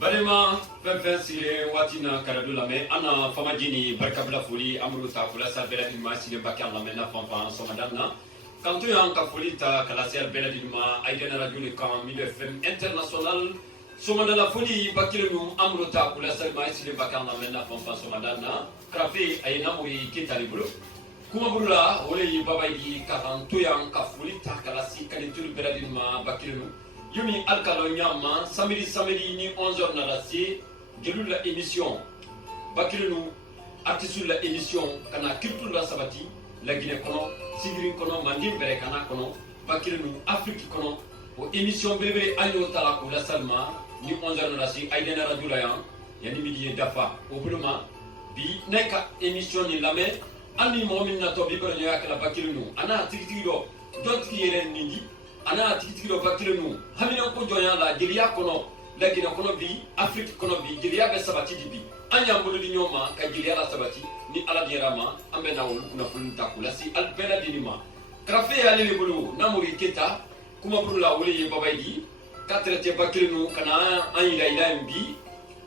Barema fɛn sire watina karadula me ana famajini barkabla fuli amru ta fula sa beladi ma sire bakya la mena fanfan somadana kanto yan ka fuli ta kala ser beladi ma aidena rajuli kan mil fm international somadala fuli bakirenu amru ta fula sa ma sire bakya la mena fanfan somadana krafi ayna muri kitali bulu kuma burula wole yi babayi ka kanto yan ka fuli ta kala si kalitul beladi ma bakirenu Yumi Alkalo Nyama, samedi ni 11h narasi, gelou la émission, bakilenu, artistu la émission, kana culture la sabati, la Guinée kono, Sigirin kono, Mandim bere kana kono, bakilenu, Afrique kono, o émission bébé agno talakou la salma, ni 11h narasi, aidena radio layan, yani midi dafa, au buluma, bi neka émission ni lame, ani momin na to bibere nyak la bakilenu, ana tikitido, don't yeren nindi, ana tikitiro bakirenu hamina ko jonya la jeliya kono la gina kono bi afrique kono bi jeliya be sabati bi anya mbolo di nyoma ka jeliya la sabati ni ala dirama ambe na wolu kuna fulun takula si al bela dinima krafe ya le bulu namuri keta kuma bulu la wole babaydi katrete bakirenu kana anya ila mbi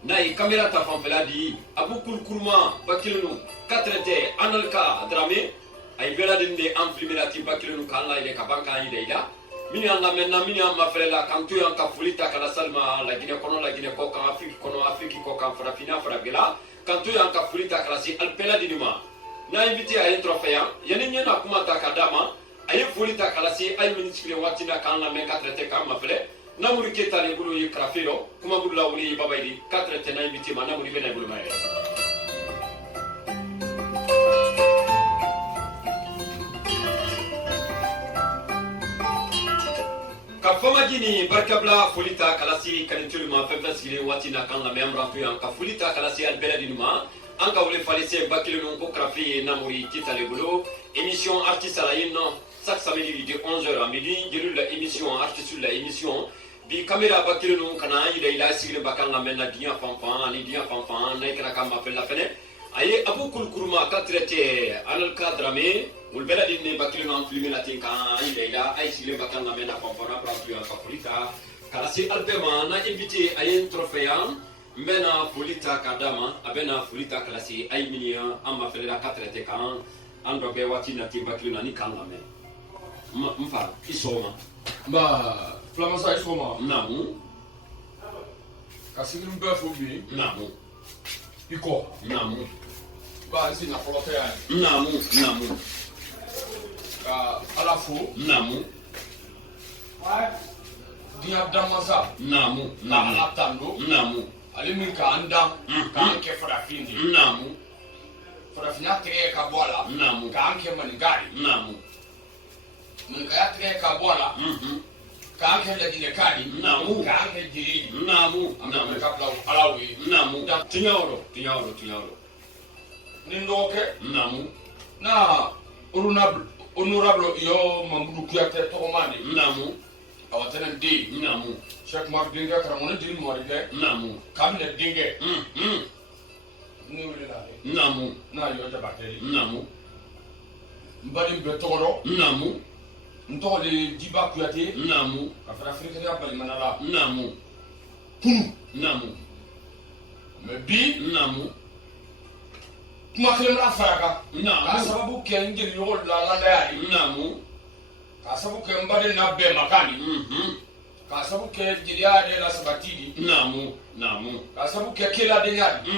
na i kamera ta fanfela di abukul kurma bakirenu katrete analka drame ay bela dinde amflimerati bakirenu kala ile kabanka ila mini anga menna mini amma frela kantu yang ka fulita kala salma la Guinée kono la Guinée ko kan Afrique ko kan farafina farabila kantu yang ka fulita kala si alpela dinima na invité ay trofea yani nyena kuma ta kadama ay fulita kala si ay ministre watina kan la men 4 te kam mafle na muri keta le bulu yi krafiro kuma bulu la wuli babaydi 4 te na invité ma na muri bena bulu mai Famajini barkabla fulita kalasi kanitulma fevasile watina kan la memra tu yang ka fulita kalasi al beladinuma anka wole falise bakilun ko krafi namuri kitale bulo émission artiste la yinno chaque samedi de 11h à midi jelu la émission artiste la émission bi caméra bakilun kana ila sigile bakal la menna dia fanfan ani dia fanfan nay kana kam appel la fene aye abukul kurma ka traité anal kadrame wol beladi ne bakilun filmé la tinka ila ay sigile bakal la menna fanfan pra Polita, kala si albema na invité ayen trofean mena polita kadama abena polita kala si ay minia amma felera 4 te kan ando be wati na tibaklu ni kan lame mfa isoma ba flamasa isoma namu kasigrum be fobi namu iko namu ba si na folote ya namu ala fo namu dia damasa namu atando namu ali min ka andam ka ke farafindi namu farafina ke ka bola namu ka ke manigari namu min ka ke ka bola ka ke la dine kadi namu ka ke jiri namu ka bla alawi namu tinyoro nindoke namu na honorable yo mambudu kuyate tokomani namu awatenen di namu Cheikh Mark Dinge karamone di moride namu kamne dinge ni wuli namu na yo tabateli namu mbadi be toro namu ntoro de diba kuyate namu afra afrika ya bali manala namu kunu namu me bi namu kuma kelemra faraka namu ka sababu ke ngir yogol la landa yari namu ka sababu ke mbadi na be makani ka sababu ke jiriya de la sabatidi namu ka sababu ke kila de yari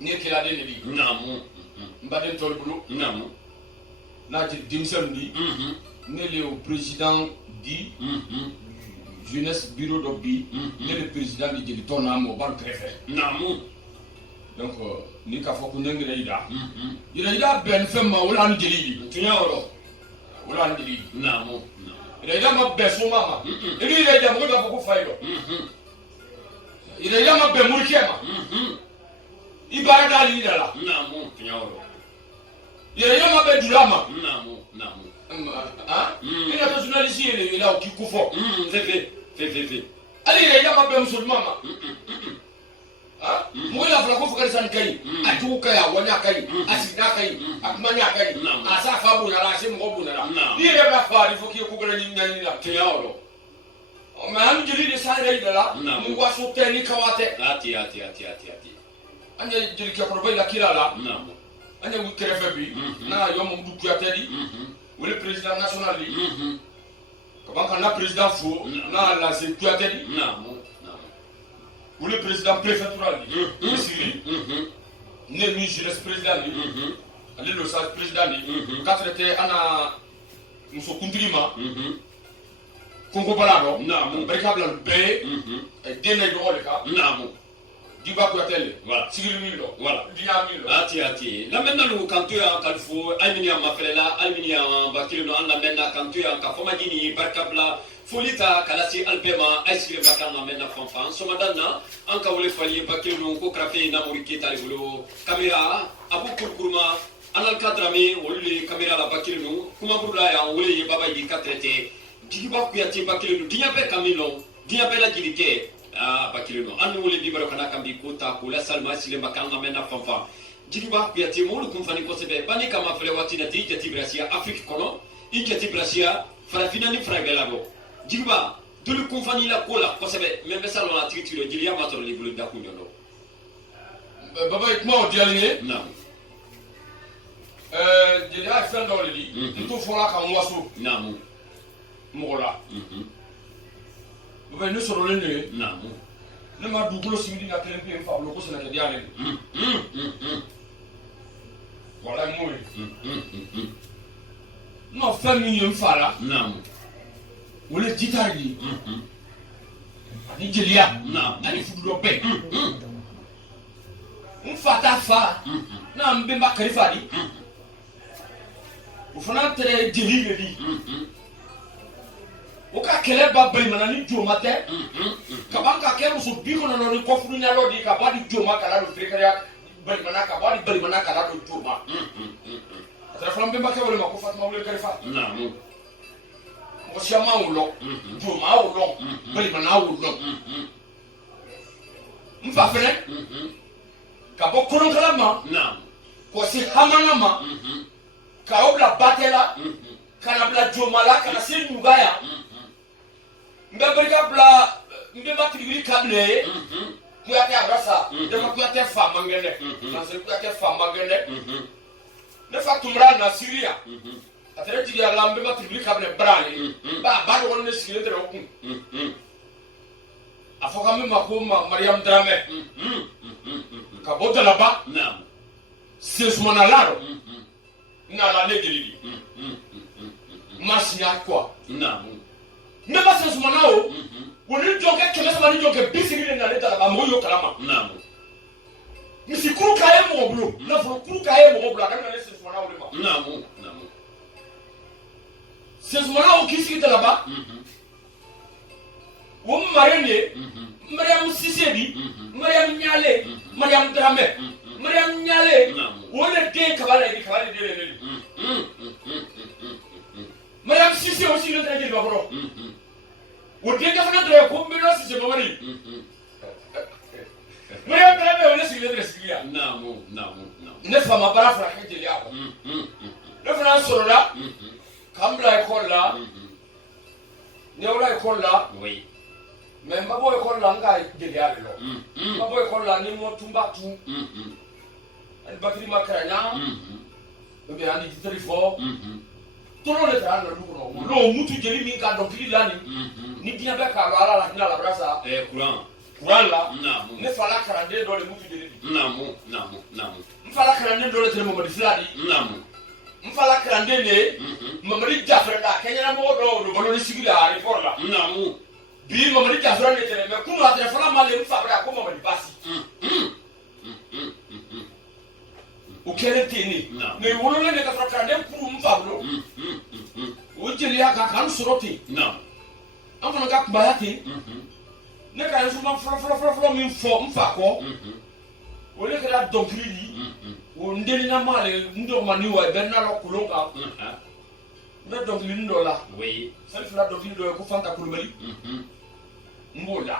ni kila de ni namu mbadi tolbulu namu na ji dimsel ni ne le président di jeunesse bureau de bi ne le président di jeli ton amo ban préfet namu donc ni ka foko nengire ida ben femma wala ni jeli tinyoro wala ni jeli namu ida ma be so mama ida ja mo da foko faydo ida ma be murkema ibara dali dala namu tinyoro ida ma be dulama namu ina to journaliste ile ila ukikufo fefe ali ida ma be musulmama Mula fula ko fukari san kai atu kai wani kai asida kai akmanya kai asa fa bu na la se mo bu na la ni re ba fa di foki ko gara ni nyani la te yawo mais am jeli de sare de la mu waso teni kawate ati anya jeli ke ko la kila la naam anya wu krefe bi na yo mo du kuyate di le président national li ko banka na président fo na la se kuyate di naam le président préfectoral li siri ne mi jeunesse président li ali le sa président li quatre était ana muso kundirima Congo balado naam barikabla be dene do oleka naam diba ko tele voilà sigil mi do voilà dinya mi do ati la menna lu kantu ya kalfu alminia mafelela alminia bakilo an la menna kantu ya ka foma jini barkabla folita kalasi albema aisire bakana menna fanfan somadana an ka wole fali bakilo ko krafe na muriki talibulu kamera abu kurkurma anal kadrami wolle kamera la bakilo kuma burla ya wole baba yi katrete diba ku ya timba kilo dinya be kamilo dinya be la jilike bakilo anu wole bibaro kana kambi kota kula salma sile bakanga mena fanfa diba ku ya timulu kumfani ko sebe bani kama fele watina ti jati brasia afrique kono i jati brasia farafina ni fragelago diba dulu kumfani la kola ko sebe membe salona titiro jilia matoro li bulu daku nyono baba mo dialinge nam jilia fendo li to fola ka waso nam mola baba ne soro le ne nam ne ma du ko simidi na kelen pe fa lo ko sene ke diale wala moy no fami ni mfala nam wala jitari ni jilia nam ani fudu do be mfata fa na mbemba kalifadi ufana tere jeli li oka kele babbe manani joma te kabanka ke musu biko no ni kofuru nyalo di ka badi joma kala do frekaria bari manaka badi bari manaka la do joma atra flambe mbake wala mako fatma wala kalifa nam mo siama ulo joma ulo bari manaka ulo mfa fene ka bo kono kala ma nam ko si hamana ma ka obla batela kana bla joma la kana si nyugaya mbe barika bla mbe matribili kable kuyate abrasa dema kuyate fa mangene nanse kuyate fa mangene ne fa tumra na Syria atere tigi ya lambe matribili kable brani ba do wonne sigile tere okun afoka me makoma Mariam Drame ka bota la ba nam sesmona laro na la legeli masinya kwa nam ne ba sesmona o woni jonke keme sama ni jonke bisiri na leta ba moyo kalama nam misi kuru kaye mo blo na fo kuru kaye mo blo kana ne sesmona o le ma nam sesmona o kisi ta la ba wo marene Mariam Sisebi Mariam Nyale Mariam Drame Mariam Nyale wona de kabala di kabala de le Mariam Sise aussi le traité de baro wo de ka fana de ko mbino Sise mamari Mariam Drame wona sigile de sigia nam ne fama bara fra ka jeli ako ne fana sorola kambla école là ne wala école là oui mais mabo école là nga jeli alo mabo école là ni mo tumba tu al bakri makranya be andi titri fo tolo le tra na luko no lo mutu jeli min ka donc li lani ni dia be ka ala la hina la brasa kuran la ne fala karande do le mutu jeli nam mfala karande do le tere mo di fladi mfala karande ne mamari jafra da kenya mo do bolo ni sigila ari for la nam bi mamari jafra ne tere me kuno atre fala male mfabra ko mamari basi o kere tini ne wolo le ka fara karande pour mfabro o jeli aka kan suroti nam an fana ka kubayati ne ka yesu ma folo min fo mfa ko o le kala donkiri o ndeli na male ndo mani wa benna lo kulonga na donkiri ndo la oui sa fala donkiri do ko fanta kulubali mbola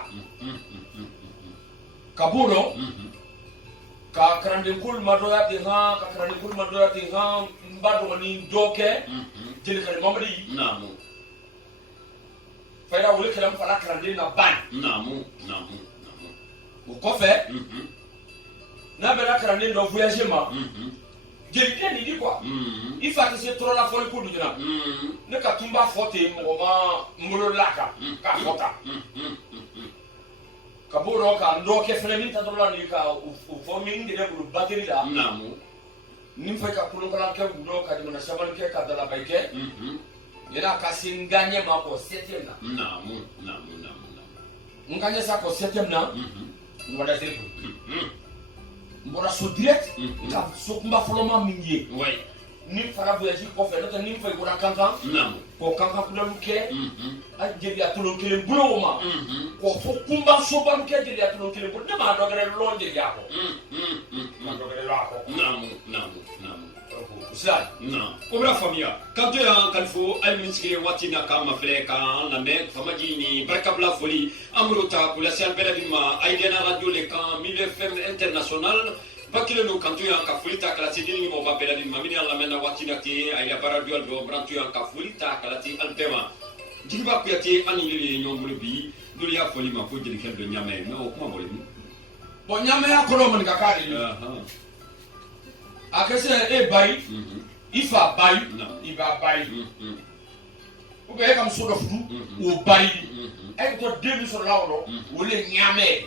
kabulo ka karande kul madoya de ha ka karande kul madoya de ha mbado ni doke jeli kare mamadi nam fayda wole kelam fala karande na ban namu o kɔfɛ n'a bɛna karande dɔ voyager ma jeli tɛ nin di quoi i fa tɛ se tɔrɔ la fɔli ko dun na ne ka tun b'a fɔ ten mɔgɔ ma n bolo la kan k'a fɔ tan ka b'o dɔn ka n dɔ kɛ fɛnɛ min ta dɔrɔn la nin ka o fɔ min de bɛ bolo bateri la ni n fɛ ka kolonkalan kɛ u dɔn ka jamana sabali kɛ ka dalabayi kɛ yana ka se n gaɲɛ ma kɔ 7e na n gaɲɛ sa kɔ 7e na n wada se n bɔra so direct ka so kunba fɔlɔma min ye ni fara voyage kɔfɛ n'o tɛ ni n fɛ bɔra kankan k'o kankan kulalu kɛ a jeliya tolon kelen bolo o ma k'o fɔ kunba sobalu kɛ jeliya tolon kelen bolo ne m'a dɔ gɛrɛ lɔn jeliya kɔ m'a dɔ gɛrɛ lɔn a kɔ o bɛna faamuya kan to yan kalifo hali min sigilen waati na k'an mafilɛ k'an lamɛn famaji ni barikabila foli an b'o ta k'u lase an bɛɛ lajɛlen ma AIDN radio le kan Milieu FM international ba kelen don kan to yan ka foli ta kala se deni mɔgɔba bɛɛ lajɛlen ma min y'an lamɛn na waati na ten AIDA baara dual dɔ b'an to yan ka foli ta kala se an bɛɛ ma Jigiba Kuyate an ni yɛrɛ ye ɲɔgɔn bolo bi n'olu y'a fɔli ma ko jelikɛ dɔ ɲamɛ mais o kuma bɔlen bon ɲamɛya kɔrɔ maninka kan de a kɛ se e bayi i fa bayi i b'a bayi ou bien e ka muso dɔ furu o bayi e bɛ to den min sɔrɔla o rɔ o le ɲamɛ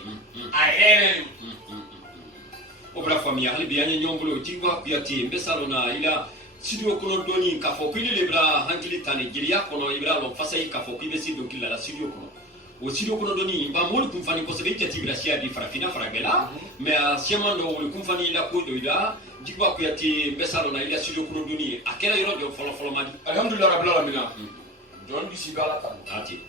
a yɛrɛ o bɛna faamuya hali bi an ye ɲɔgɔn bolo Jigiba Kuyate n bɛ salon na i la studio kɔnɔ dɔɔni k'a fɔ ko i le bɛna hakili ta nin jeliya kɔnɔ i bɛna lɔn fasa ye k'a fɔ k'i bɛ se dɔnkili la studio kɔnɔ o studio kɔnɔ dɔɔni ba mɔli kun fani kosɛbɛ i jati bɛna siya di farafinna fara bɛɛ la mais a sɛman dɔ o kun fani i la ko dɔ i la Jigiba Kuyate n bɛ salon na i la studio kɔnɔ dɔɔni a kɛra yɔrɔ jɔ fɔlɔ ma di alhamdulillah rabbil alamin jɔn bi si bala tan a ten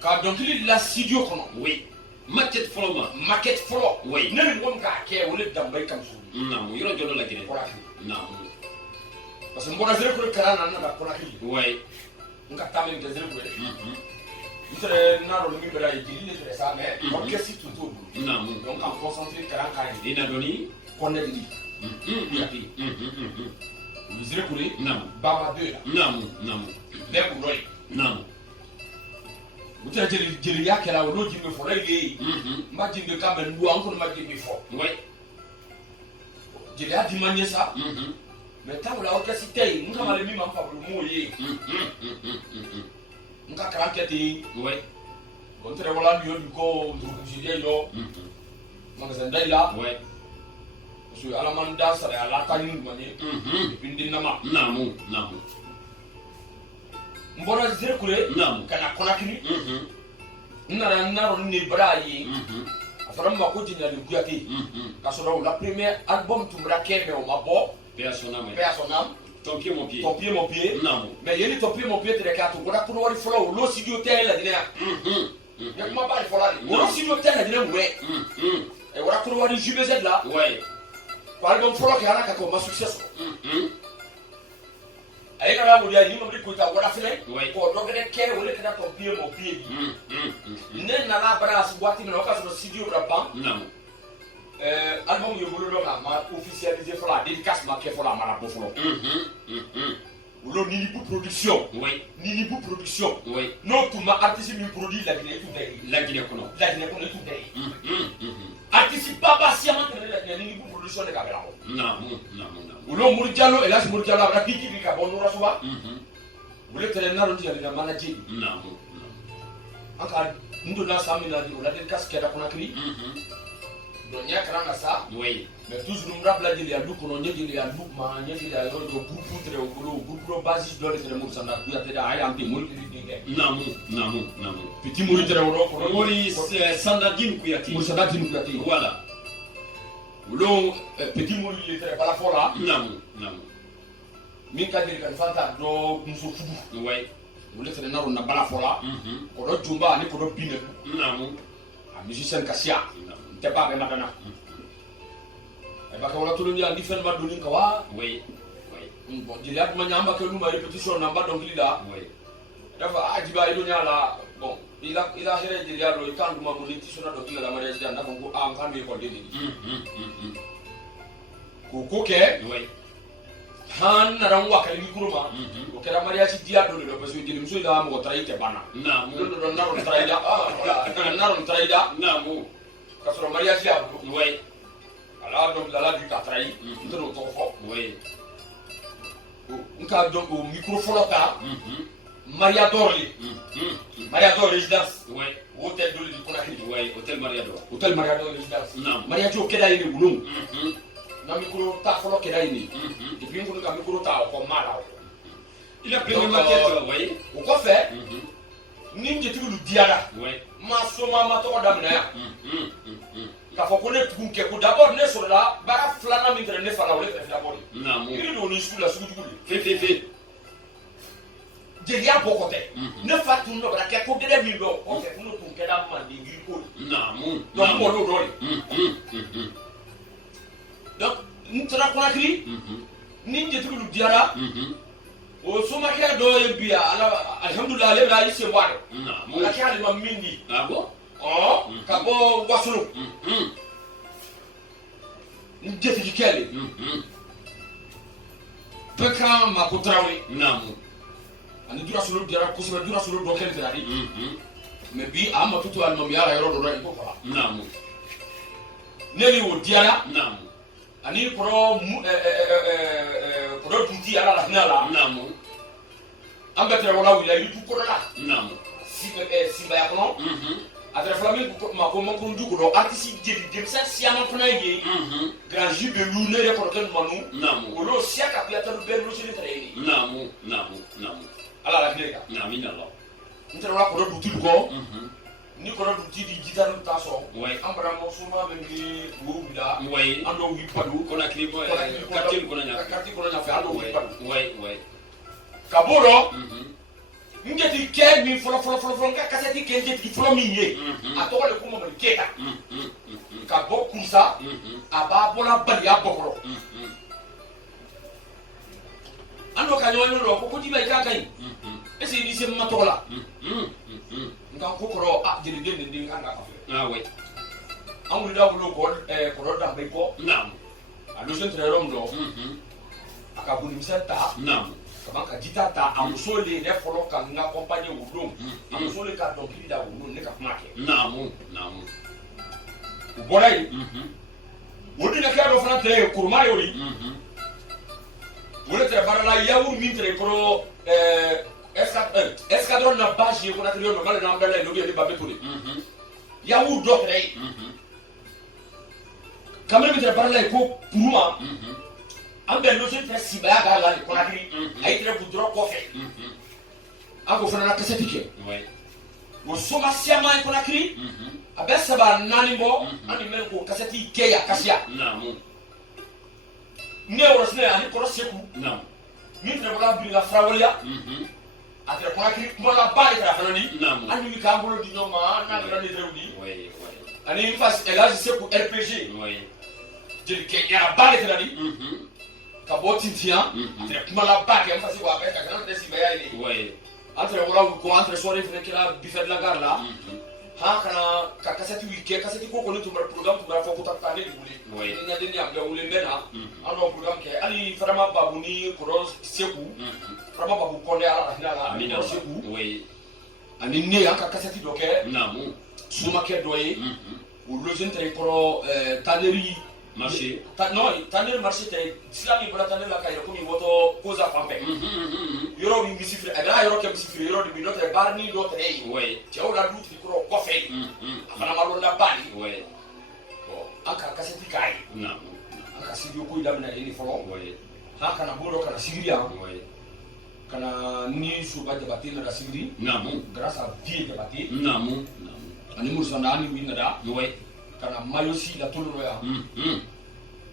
ka dɔnkili la studio kɔnɔ oui maquette fɔlɔ ma maquette fɔlɔ oui ne ni mɔgɔ min k'a kɛ o le danbayi ka muso yɔrɔ jɔ dɔ la gɛrɛ parce que n bɔra Zerekure kalan na n nana Konakiri oui n ka taa min kɛ Zerekure n tɛrɛ n'a dɔn min bɛra ye jeli ne tɛrɛ sa mais orchestre tun t'o bolo donc ka n concentré kalan kan ye i na dɔɔni Kɔnɛ Dili Kuyate Zerekure Baba 2 la bɛɛ kun dɔ ye u tɛrɛ jeliya kɛra o n'o jin bɛ fɔlɔ ye n ma jin bɛ kan mɛ n don an kɔni ma jin bɛ fɔ jeliya di ma ɲɛ sa mais tant la orchestre tɛ yen n kamalen min ma n fa bolo m'o ye n ka kalan kɛ ten bon n tɛrɛ wala min y'o di ko nturukunsiden dɔ magasin da i la parce que ala man da sariya la ta ɲini ɲuman ye depuis n den nama n bɔra Zerekure ka na Konakiri n nana n n'a dɔn ni bara ye a fɔra n ma ko Jenerali Kuyate ka sɔrɔ o la premier album tun bɛra kɛ mais o ma bɔ Paix à son âme. Ton pied mon pied. Ton pied mon pied. Non. Mais yeli ton pied mon pied tɛrɛ k'a to bɔra kɔnɔ wari fɔlɔ o l'o studio tɛ lajinɛ yan. Ne kuma b'a de fɔla de. O l'o studio tɛ lajinɛ wɛ. Ɛ wara kɔnɔ wari JBZ la. Ouais. Ko album fɔlɔ kɛ ala ka kɛ o ma succès sɔrɔ. A ye nana wuli a ye Mamadi Koyita wara fɛnɛ. K'o dɔ fɛnɛ kɛ o le kɛra ton pied mon pied. Ne nana bara waati min na o ka sɔrɔ studio bɛ ban. Album ye bolo dɔ a ma officialisé fɔlɔ a dédicace ma kɛ fɔlɔ a ma bɔ fɔlɔ olu Ninibu production Ninibu production n'o tun ma artiste min produit Laginɛ i tun tɛ ye Laginɛ kɔnɔ i tun tɛ ye artiste baba siyaman tɛmɛ Laginɛ Ninibu production de ka bɛ la olu Mori Jalo Elhadji Mori Jalo a bɛna k'i jigin ka bɔ Nurasoba olu tɛrɛ n'a dɔn tigɛ ka manager an ka n donna san min na o la dédicace kɛra Konakiri donc n y'a kalan na sa mais toujours n b'a bila jeliya du kɔnɔ n ye jeliya du ma n ye jeliya yɔrɔ dɔ groupe tɛrɛ o bolo groupe dɔ basis dɔ de tɛrɛ Mori Sanda Kuyate de a y'an ten Mori Dili denkɛ Petit Mori tɛrɛ o yɔrɔ kɔnɔ Mori Sanda Dini Kuyate Mori Sanda Dini Kuyate voilà olu Petit Mori le tɛrɛ balafɔ la min ka jeli kalifa ta dɔ muso fudu olu tɛrɛ n'a dɔn na balafɔ la kɔdɔ Jumba ani kɔdɔ Binɛtu a musicien Kasiya n tɛ ba bɛɛ magana baka wala tolon ya ni fen ma doni ka wa bon jeliya kuma nya amba ke luma répétition na ba dongili la dafa ajiba ido nya la bon ila here jeliya lo kan duma mo ni tisona dongili la mariage da na ko an kan mi ko de ni ko ke han na ran wa kali mikro ma o kera mariage dia do le parce que dile muso da mo trai te bana na mu do na ron trai da na ron trai da na mu ka so mariage ya do ouais ala do la du ka trai do no to fo ouais nka do o micro folota mariador li mariador résidence ouais hôtel do li Conakry ouais hôtel mariador résidence na mariage o keda ile wulum na micro ta folo keda ile et puis ngunu ka micro ta ko mala il a plein de maquettes ouais o ko fe ni njetilu diara ouais ma soma ma to damna ya ka fo ko ne tugun ke ko d'abord ne so la bara flana mi ne fala wala fe d'abord na mu iri do ni sula sugu dugul fe jelia bokote ne fatu no bara ke ko gede mi do o ke no tun ke da ma de gri ko na mu do mo lo do donc ntra Conakry ni njetilu diara o soma ke do e bia ala alhamdulillah le la ise wale na mu la ke ale ma mindi ah bon ka bo wasulu njeti kele peka ma ko trawe na mu ani dura sulu dira ko sebe dura sulu do kele tadi mais bi amma tutu al mam yara yoro do ko fala na mu neli wo diara na mu ani pro tuti ala la finala na mu ambetre wala wila yi tu ko la na mu si ba ya kono atra flamme ko ma ko mon ko ndu ko artiste jeli dem sa siama fana ye grand jus de lune re ko ken manu na mu olo siaka piata do belo sini treni na mu ala la fineka na min Allah ntere wala ko do tuti ko ni ko do tuti di gitar ta so ouais ambra mo suma be ngi wo wila ouais ando wi padu Conakry quartier ko na quartier ko na fa ando wi padu ouais kaboro ngeti ke mi folo ka kaseti ke ngeti folo mi ye atoko le kuma mo keta ka bo kusa aba bola bali abokoro ando ka nyono ro ko kudi ba ka kai esi ni se matola nga ko koro a jeli den den nga ka ah ouais an wuli da bulo ko koro da be ko naam a do sen tre rom do aka buni misata naam kama ka jita ta amuso le ne folo ka nga compagnie wudum amuso le ka don kili da wudum ne ka kuma ke naam u bola yi wodi na ka do fana tre kurma yori wala tre barala yawu min tre koro escadron na base ko na tri no mala na ambala no bi ba betuli yawu do tre kamere mi tre barala ko puruma ambe no se tre sibaya ga la ko na tri ay tre budro ko fe ako fana na kaseti ke ouais wo soma siama ko na tri abesa ba nani bo ani men ko kaseti ke ya kasia naam ne wora sne ani ko seku naam min tre bala bi la frawlia atre ko na tri mo la ba itra fana ni naam ani mi ka mbolo di nyoma na gra ni rewdi ouais ani fas elage seku RPG ouais je ke ya ba itra ni ka bo tintia atre kuma la ba ke fas wa ba ka na de sibaya ni ouais entre wala ko entre soirée fene kila bifet la gar la ha kana ka kaseti wike kaseti ko ko ni tumar program tumar fo ko ta ne oui ni nya de ni ambe wule mbena ando program ke ali farama babu ni ko seku farama babu ko ne ala hinala amina seku oui ani ne aka kaseti do ke naam suma ke doye o lojen tre ko taneri marché non taneri marché te islami bra taneri la kay ko ni woto koza fampe yoro mi misifre ada yoro ke misifre yoro di notre barni do tre oui ti o la duti ko ko fe afana malo na bani oui bon aka kaseti kai naam aka sidio ko idamna ni folo oui ha kana bodo kana sigria oui kana ni suba debate na sigri naam grâce à vie debate naam ani mursana ni winada oui kana mayosi la tolo ya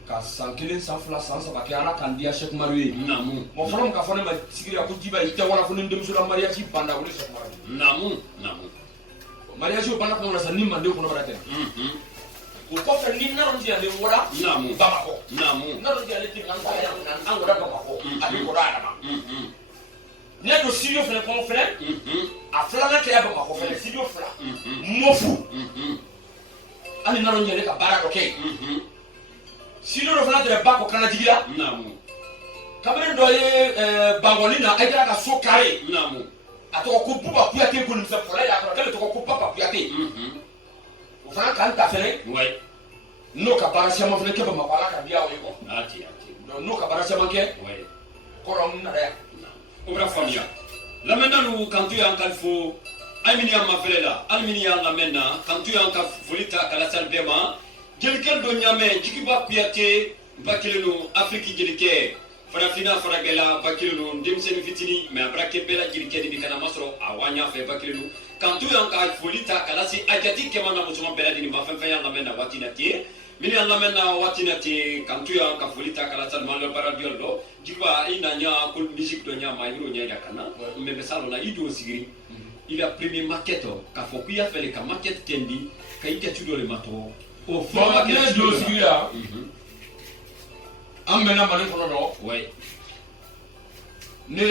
ka sankelen sanfla sansa ba ke ana kan dia Cheikh Marie naam mo folo ka fone ma sigri ko diba ite wala fone ndem sura Maria ci banda wala Cheikh Marie naam Maria ci banda ko na sa ni mande ko na barate ko fe ni na ron dia de wala naam Bamako naam na ron dia le tin nan ta ya nan an wala Bamako abi ko da ma ne do studio fene ko fene a fla na ke ya Bamako fene studio fla mofu ani na ron dia le ka bara do ke sino do fana de bako kana jigila naam kamalen dɔ ye bangɔli na a kɛra ka so kare naamu a tɔgɔ ko buba kuyate ko nin fɛn fɔlɔ y'a kɔrɔ k'ale tɔgɔ ko papa kuyate o fana kan ta fɛnɛ ouais n'o ka baara caman fɛnɛ kɛ Bamakɔ Ala ka di aw ye quoi ati donc n'o ka baara caman kɛ ouais kɔrɔ n nana yan o bɛna faamuya lamɛnnalu kantu y'an kalifo an minnu y'an mafɛlɛ la hali minnu y'an lamɛn na kantu y'an ka foli ta ka lasali bɛɛ ma jelikɛ dɔ ɲamɛ jigiba kuyate ba kelen don afiriki jelikɛ farafina faragɛla ba kelen don denmisɛnnin fitinin mɛ a bara kɛ bɛɛ la jelikɛ de bi kana ma sɔrɔ a wa ɲafɛ ba kelen don kantu y'an ka foli ta ka lase a jati kɛma na musoman bɛɛ lajɛlen ma fɛn fɛn y'an lamɛn na waati na ten minnu y'an lamɛn na waati na ten kantu y'an ka foli ta ka lasali ma lɔ baara duyɔl dɔ jigiba i na ɲa ko musique dɔ ɲa ma i y'o ɲa yira ka na mɛ mɛ salon na i don sigiri i la premier maquette k'a fɔ k'i y'a fɛ ka maquette kɛndi ka i jati dɔ le ma tɔgɔ o fɔlɔ ne don sigiri la an mɛnna Mali kɔnɔ dɔ ouais ne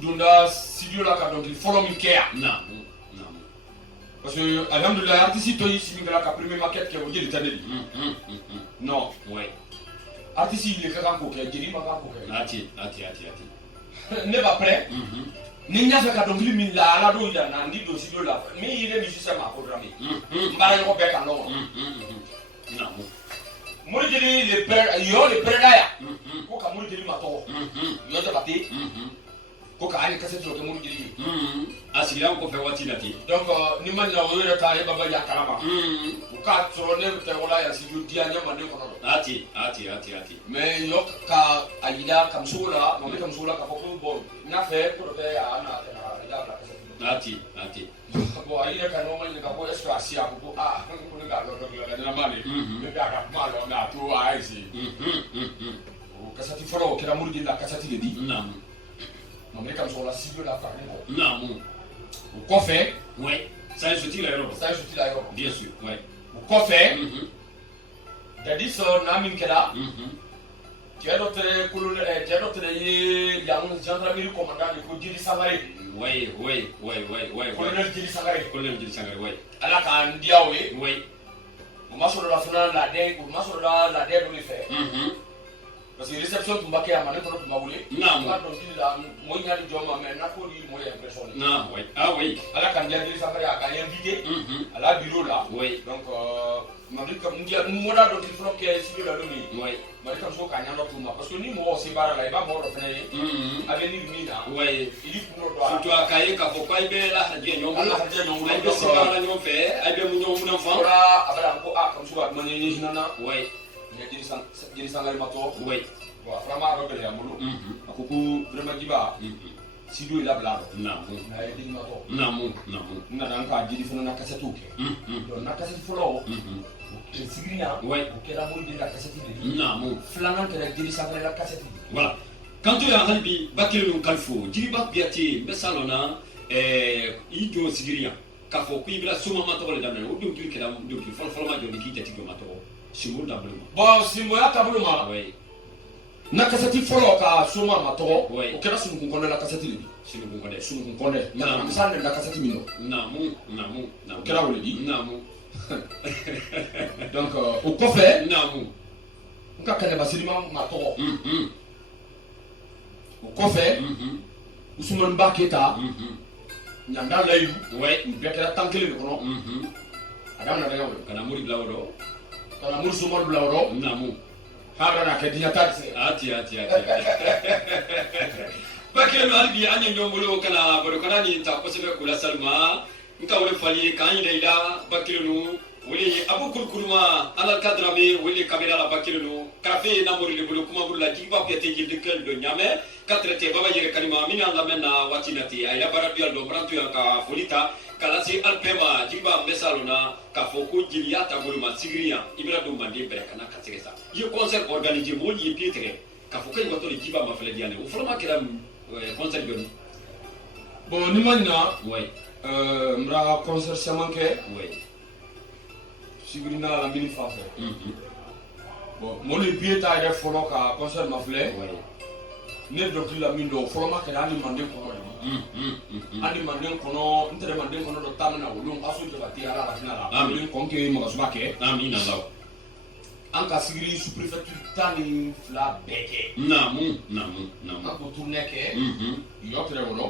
donna studio la ka dɔnkili fɔlɔ min kɛ yan naamu parce que alhamdulilayi artiste tɔ yi si min kɛra ka premier maquette kɛ o jeli tɛ ne de non ouais artiste yi de ka kan k'o kɛ jeli ma kan k'o kɛ ati ne ba prêt ni n y'a fɛ ka dɔnkili min la ala don yira na n di don studio la min y'i ne musicien ma programme n baara ɲɔgɔn bɛɛ kan lɔgɔ naamu Mori Jeli le père da yan ko ka Mori Jeli ma tɔgɔ yɔ Jabate ko ka hali cassette dɔ kɛ Mori Jeli ye a sigira an kɔfɛ waati na ten donc ni ma ɲina o yɛrɛ ta e baba ya kalama o k'a sɔrɔ ne tɛ wala yan studio diya ɲɛ manden kɔnɔ dɔ ati mais yɔ ka a yira ka muso la mɔgɔ ka muso la k'a fɔ ko bon n'a fɛ ko dɔ bɛ yan n'a tɛ na bila cassette ati bon a yɛrɛ ka ɲɔgɔn ɲininka ko est ce que a si a ko ko ne k'a dɔn dɔnkili la ɲɛnama de ne bɛ a ka kuma dɔn mais a to a y'a essayer o cassette fɔlɔ o kɛra Mori Jeli la cassette de di naamu ne ka muso la studio la fara ne kɔ naamu o kɔfɛ ouais ça est sorti la yɔrɔ ça ye sotigi la yɔrɔ bien sûr ouais o kɔfɛ dadi sɔrɔ n'a min kɛra cɛ dɔ tɛ ye yan gendarmerie commandant de ko Jeli Sangare ouais colonel Jeli Sangare colonel Jeli Sangare ouais ala k'an di aw ye ouais o ma sɔrɔ la fana ladɛ dɔ de fɛ parce que réception tun b'a kɛ yan ma ne kɔnɔ tun b'a wele naamu n ka dɔnkili la mɔgɔ ɲa di jɔn ma mais n'a ko di mɔgɔ ye impression de na ouais ah oui ala k'an diya Jeli Sangare a k'an invité à la bureau la ouais donc Mali ka mɔda dɔnkili fɔlɔ kɛ studio la don min ouais Mali ka muso k'a ɲa dɔ t'u ma parce que ni mɔgɔ se baara la i b'a mɔgɔ dɔ fɛnɛ ye avenir min na ouais i y'i kun dɔ don a la surtout a k'a ye k'a fɔ k'a bɛ lahajɛ ɲɔgɔn bolo a bɛ se baara la ɲɔgɔn fɛ a bɛ mun ɲɔgɔn mun fan tora a bɛ ko ka muso ka kuma ɲɛɲini na ouais Jeli Sangare ma tɔgɔ ouais bon a fana m'a dɔ gɛlɛya n bolo a ko vraiment Jiba studio yi labila dɔ naamu mais a ye Jeli ma tɔgɔ naamu n nana n ka Jeli fana na cassette kɛ donc n ka cassette fɔlɔ sigiri yan o kɛra Mori Jeli la cassette de ye naamu filanan kɛra Jeli Sangare la cassette de ye voilà kanto y'an hali bi ba kelen ninnu kalifo Jiriba Kuyate n bɛ salon na i jɔ sigiri yan k'a fɔ ko i bɛna soma ma tɔgɔ de daminɛ o dɔnkili kɛra dɔnkili fɔlɔ ma jɔ ni k'i jati jɔ ma tɔgɔ Sinbo Dabolo ma bon Sinboya taabolo ma ouais n ka cassette fɔlɔ ka soma ma tɔgɔ ouais o kɛra Sunukun Kɔnɛ la cassette de ye Sunukun Kɔnɛ Sunukun Kɔnɛ Namisa de la cassette min dɔn naamu o kɛra o le di naamu donc o kɔfɛ naamu n ka Kɛnɛba Sirima ma tɔgɔ o kɔfɛ Usumani Ba Keyita Ɲanda Layidu ouais nin bɛɛ kɛra tan kelen de kɔnɔ a daminɛ na yan ka na Mori bila o rɔ ka na Mori Sumaworo bila o rɔ naamu k'a bɛna kɛ diɲɛta de se ati ba kelen hali bi an ye ɲɔgɔn bolo ka na barokana nin ta kosɛbɛ k'o lasali ma n ka wele fali k'an yɛrɛ yira ba kelen nu wele abu kurukuruma ala kadrame wele kamera la ba kelen nu karafe na Mori le bolo kuma bolo la Jigiba Kuyate jeli kelen dɔ ɲamɛ ka traité baba yɛrɛ kanima min y'an lamɛn na waati na ten a yɛrɛ baara duyal dɔ marantu yan ka foli ta ka lase ali bɛɛ ma Jigiba n bɛ salon na k'a fɔ ko jeliya taabolo ma sigiri yan i bɛna don manden bɛrɛ kana ka sɛgɛ sa i ye concert organisé mɔgɔw ye pied tigɛ k'a fɔ k'e watɔ de Jigiba ma fɛlɛ diyan dɛ o fɔlɔ ma kɛra concert jɔni bon ni ma ɲina ouais n bɛra concert caman kɛ ouais sigiri n'a lamini fan fɛ bon mɔlu ye pied ta yɛrɛ fɔlɔ ka concert ma filɛ ne dɔnkili la min dɔn fɔlɔ ma kɛra hali manden kɔnɔ de hali manden kɔnɔ n tɛrɛ manden kɔnɔ dɔ taa min na olu aso Jabate ala ka hinɛ la n kɔn kɛ magasuba kɛ amina law an ka sigiri sous préfecture tan ni fila bɛɛ kɛ namu an ko tournée kɛ yɔtɛrɛ wɔlɔ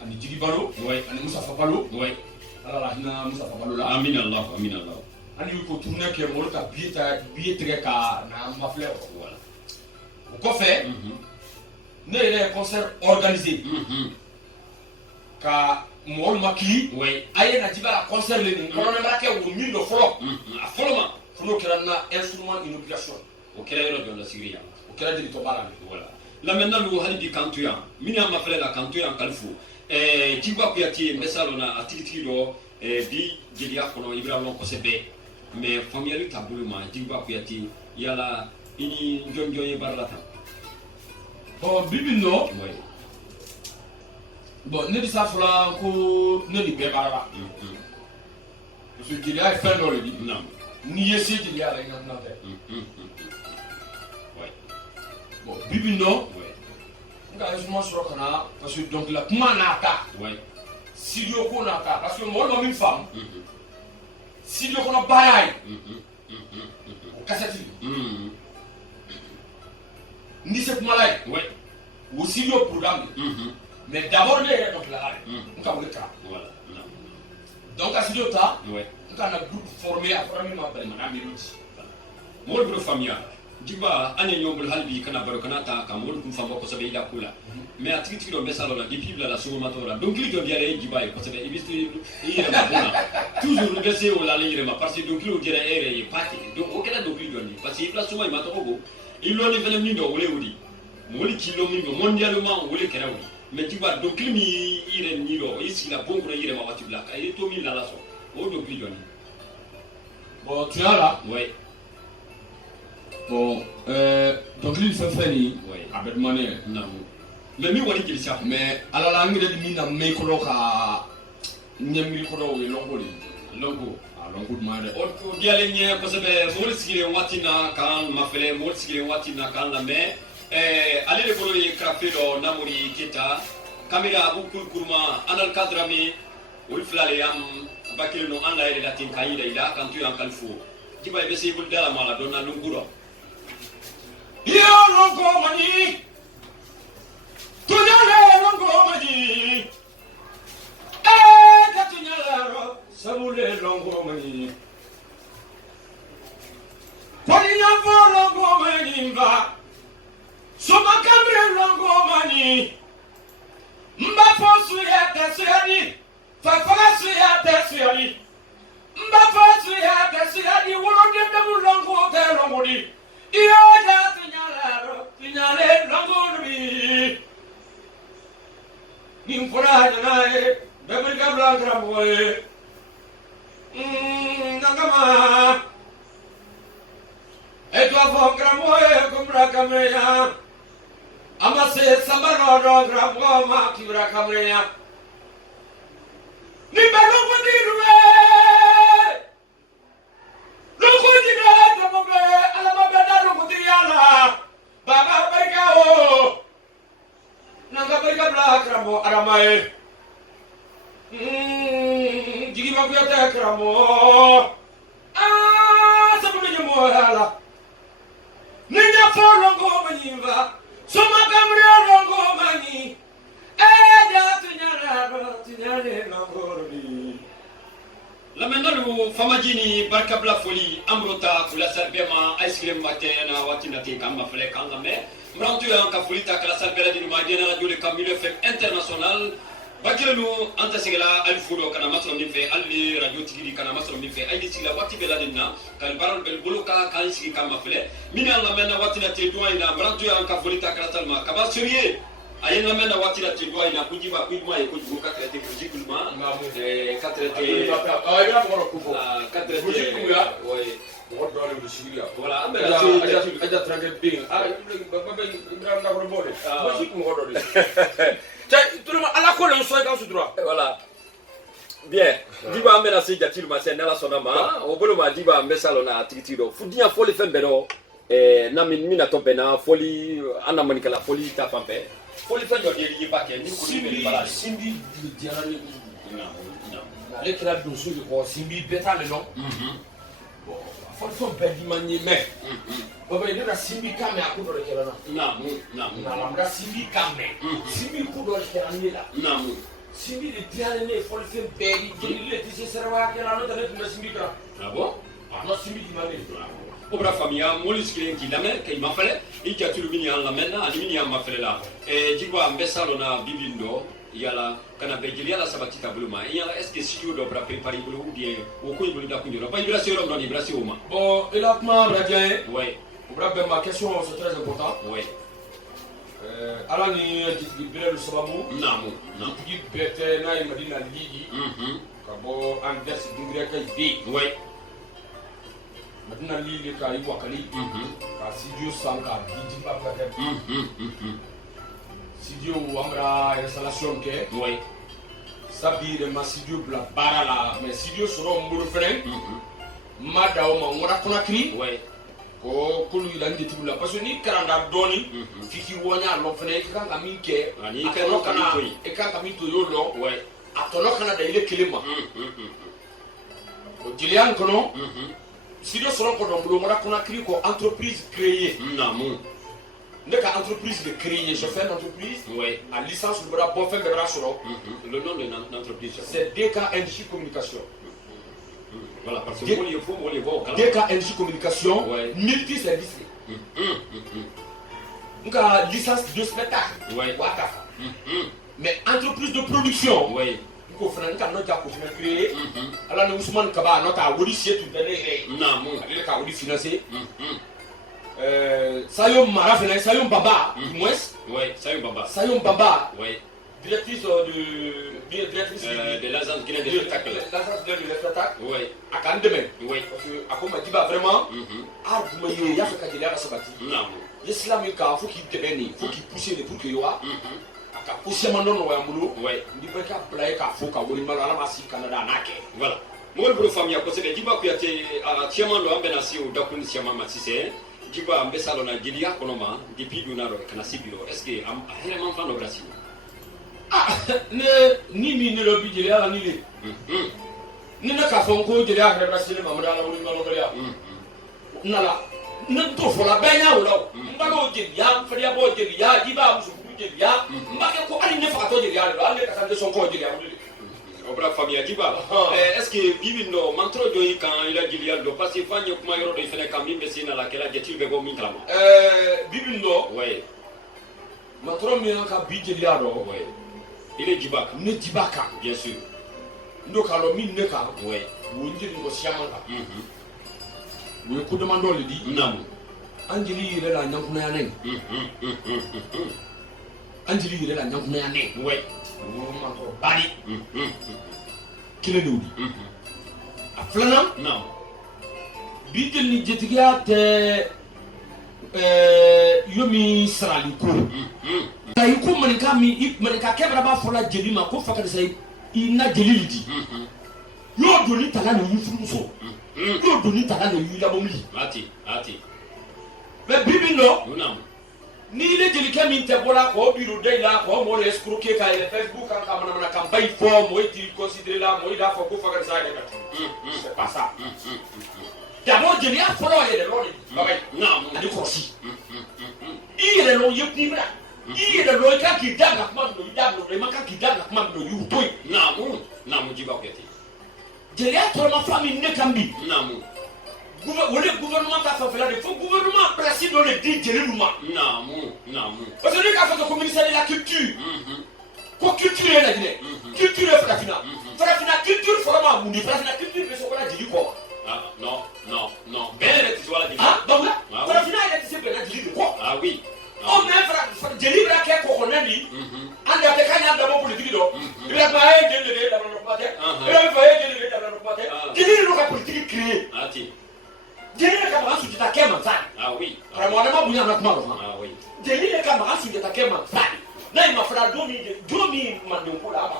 ani jigi balo ouais ani musafa balo ouais ala la hinɛ musafa balo la amin allah ani ko tournée kɛ mɔgɔ ka billet tigɛ ka na mafilɛ voilà o kɔfɛ ne yɛrɛ ye concert organisé ka mɔgɔw ma kili ouais a ye najiba la concert le nin kɔnɔ nɛmara kɛ o min dɔ fɔlɔ a fɔlɔ ma fo n'o kɛra na instrument inauguration o kɛra yɔrɔ dɔ la sigiri yan o kɛra jeli tɔba la voilà lamɛnna lu hali bi kanto yan min y'an mafilɛ la kanto yan kalifu jiba kuyate n bɛ sa lɔ na a tigitigi dɔ bi jeliya kɔnɔ i bɛra lɔn kosɛbɛ mais faamuyali t'a bolo ma jiba kuyate yala i ni jɔn ye baara la tan bon bibi nɔ ouais bon ne bɛ sa fɔla ko ne ni bɛɛ baara la parce que jeliya ye fɛn dɔ de di non n'i ye se jeliya la i ka dunan tɛ ouais bon bibi nɔ ouais n ka instrument sɔrɔ ka na parce que dɔnkila kuma n'a ta ouais studio ko n'a ta parce que mɔgɔ dɔ min faamu studio kɔnɔ baara ye o kasɛti ni se kuma la ye ouais o studio programme mais d'abord ne yɛrɛ dɔnkila la ye n ka wele kalan voilà non donc ka studio ta ouais n ka na groupe formé a fɔra min ma balimana melodi mɔgɔlu bolo faamuya jiba an ye ɲɔgɔn bolo hali bi kana baro kana ta ka mɔgɔlu kun faamuya kosɛbɛ i la ko la mais a tigitigi dɔ bɛ sa dɔ la depuis bila la sogomatɔ la dɔnkili dɔ diyara e jiba ye kosɛbɛ i bɛ se i yɛrɛ ma bon na toujours i bɛ se o la ale yɛrɛ ma parce que dɔnkiliw diyara e yɛrɛ ye pas ten donc o kɛra dɔnkili dɔ ye parce que i bila suma i ma tɔgɔ ko i lɔnni fɛnɛ min dɔ wele o de mɔgɔli k'i lɔ min dɔ mondialement wele kɛra o de mais jiba dɔnkili min i yɛrɛ ni dɔ i sigila bon kɔnɔ i yɛrɛ ma waati bila ka i to min la la sɔn o dɔnkili dɔ ye bon tu y'a la ouais bon dɔnkili fɛn fɛn nin ouais a bɛ duman ne ye non mais min wari jeli sa mais ala la an yɛrɛ de min na mɛ kɔnɔ ka ɲɛ miiri kɔnɔ o ye lɔnko de ye lɔnko a lɔnko duman dɛ o diyalen ɲɛ kosɛbɛ mɔgɔli sigilen waati na k'an mafɛlɛ mɔgɔli sigilen waati na k'an lamɛn ale de bolo ye karafe dɔ namori keta kamera abu kurkuruma anal kadrami olu fila de y'an ba kelen don an la yɛrɛ la ten k'an yira i la k'an to yan kalifo jiba i bɛ se i bolo da la ma la dɔn na lɔnko dɔ iyo lɔnko mani tunyale lɔnko mani ka tunyale rɔ sabule lɔnko mani pɔliɲafɔ lɔnko mani ba somakamre lɔnko mani n b'a fɔ suya tɛ suyani fafaga suya tɛ suyani n b'a fɔ suya tɛ suyani woloden bɛ mu lɔnko tɛ lɔnko di iyo ja tunyale lɔnko di nin fɔra ɲana ye bɛɛ barika bila karamɔgɔ ye nangama e to fɔ karamɔgɔ ye ko bila kameya a ma se sanba dɔ dɔn karamɔgɔ ma kibira kameya nin bɛ lɔnkotigi dun ye lɔnkotigi bɛ dama bɛ alama bɛ da lɔnkotigiya la baba barika o nanga barika bila karamɔgɔ adama ye jigiba kuyate karamɔgɔ sabu ne ɲɛmɔgɔya la ne ɲɛfɔ lɔnko ma ɲi fa soma kamre lɔnko ma ɲi ja tuɲale lɔnko di lamɛnnalu famajini barikabila foli an bolo ta kulasari bɛɛ ma a ye sigilen ma tɛ na waati na ten k'an mafɛlɛ k'an lamɛn murantu y'an ka foli ta kalasari bɛɛ lajɛlen ma jɛnɛ radio le kan milieu fm international bakilenu an tɛ segela ali fo dɔ kana masɔrɔ min fɛ hali ni radio tigiri kana masɔrɔ min fɛ a ye sigila waati bɛɛ lajɛlen na ka baara bɛɛ bolo ka k'an sigi k'an mafɛlɛ min y'an lamɛn na waati na ten duwa in na murantu y'an ka foli ta kalasari ma kaba seriye a ye lamɛn na waati na ten duwa in na ko jiba ko ɲuman ye kojugu ka traité politique ma ka traité ka traité mɔgɔ dɔ de sigi la voilà an bɛ na se aja tranquille bin ibrahim nakɔrɔ bɔ de mɔsi mɔgɔ dɔ de cɛ turuma ala ko de sɔn i ka sutura voilà bien jiba an bɛ na se jatilu ma sɛ n'ala sɔnna ma o bolo ma jiba an bɛ salon na a tigitigi dɔ fu diɲɛ fɔli fɛn bɛɛ dɔ na min natɔ bɛnna fɔli an na manikala fɔli ta fan fɛ fɔli fɛn dɔ de ye ba kɛ ni kulu bɛ bala simbi diyara ne kojugu ale kɛra donso de kɔ simbi bɛɛ t'ale dɔn Fonction Bedimani, mais. Il y a Simbi Kame à Koudor Kerana. Non, la Simbi Kame. Simbi Koudor Kerana. Non. Simbi de Tiané, Fonction Bedi, il est Serva Kerana, de Simbi Kra. Ah bon? Non, Simbi Dimani. Obra famia molis clienti da me che ma fale il chiatulu bini alla menna animi ma fale la e jigwa mbesalo na bibindo yala kana bejili yala sabatita buluma yala est-ce que si do bra préparer bulu ou bien au ko bulu da kunjo pas vibration rom non vibration ma bon et là comment bien ouais obra ben ma question c'est très important ouais ala ni tiki bele lu sababu namu tiki bete na madina ligi kabo andes dingre kay bi ouais maintenant lili ka yi wakali ka studio sanka didi babaka studio amra installation ke oui sabi de ma studio bla barala mais studio soro mburu fene madaw ma ngora kona kri oui ko kulu ila nditi bula parce que ni karanda doni fiki wonya lo fene ka ka minke ani ka no kana e ka ka minto yo lo oui atono kana da ile kelema ko jilian kono studio soro ko do ngora kona kri ko entreprise créée namu ne ka entreprise de créer je fais une entreprise oui à licence le bras bon fait le bras soro le nom de l'entreprise c'est DKNJ communication voilà parce que il faut on les voir DKNJ communication multi service nga licence de spectacle waka mais entreprise de production ko fana nka no jako fana créer ala no Ousmane Kaba no ta wodi setu dane namu ale ka wodi financer Sayom Mara fena Sayom Baba moins Sayom Baba directrice de l'agence guinéenne de spectacle l'agence de spectacle à Kandeme parce que akoma diba vraiment ardu maye ya feka de la sabati l'islam ka faut qu'il tebeni faut qu'il pousser pour que yoa aka pousser mandono wa mulu ndi beka play ka faut ka woni malo ala masi Canada nake voilà mo bro famia ko se diba ku yate chairman lo ambena si o dakun chairman matise jiba mbesalo na gilia konoma depuis dunaro kana sibiro est-ce que am vraiment fan au Brésil ne ni mi ne lo bi gilia la ni le ni na ka fon ko gilia ka Brésil ma mara la woni malo gilia nala ne to fola benya wolo mbalo gilia faria bo gilia jiba musu gilia mbake ko ali ne fa to gilia lo ale ka sa de son ko gilia obra famille jiba est-ce que bibino mantro joyi kan ila gilia do parce que fanyo kuma yoro do fene kam mimbe sina la kala jetil be go min klama bibino mantro mi ka bi gilia do il est jibaka ne jibaka bien sûr ndo ka lo min ne ka wonje ngo siamanga we ko demando le di namu anjili ile la nyankuna ya nen anjili ile la nyankuna ya nen mantro bari kile dudi aflana non bidel ni jetigia te yomi sarali ko ay ko man ka kebra ba fola jelima ko fakade say ina jelilidi yo doni tala no yufumuso yo doni tala no yula bomli ati be bibino non ni le jeli kami te bola ko biro de la ko mo le escroquer ka le Facebook kan ka mana campagne forme mo ti considérer la mo ida ko fakade say c'est pas ça d'abord jeli a fola ye de lodi babay non ani ko si ile lo yepibra ile lo ka ki daga kuma do daga do maka ki daga kuma do yu toy namu jiba ko yati jeli a to ma famille ne kambi namu gouvernement ta fa fela de faut gouvernement placé dans le dit jeli luma namu parce que ka fa ko ministère de la culture ko culture la dine culture fa fina culture forma mundi fa fina culture be so ko la jeli ko non belle tu vois la différence fa fina ile ti se be la jeli ko oui on me fra jeli bra ke ko nani anda be kanya da mo politique do ila ba e jeli da no pate ila ba e jeli da no pate jeli no ka politique créer ati jeli ka ba su ta kema sa oui para mo na ma bunya na kuma lo oui jeli ka ba su ta kema sa na ma fra domi mande ko la ba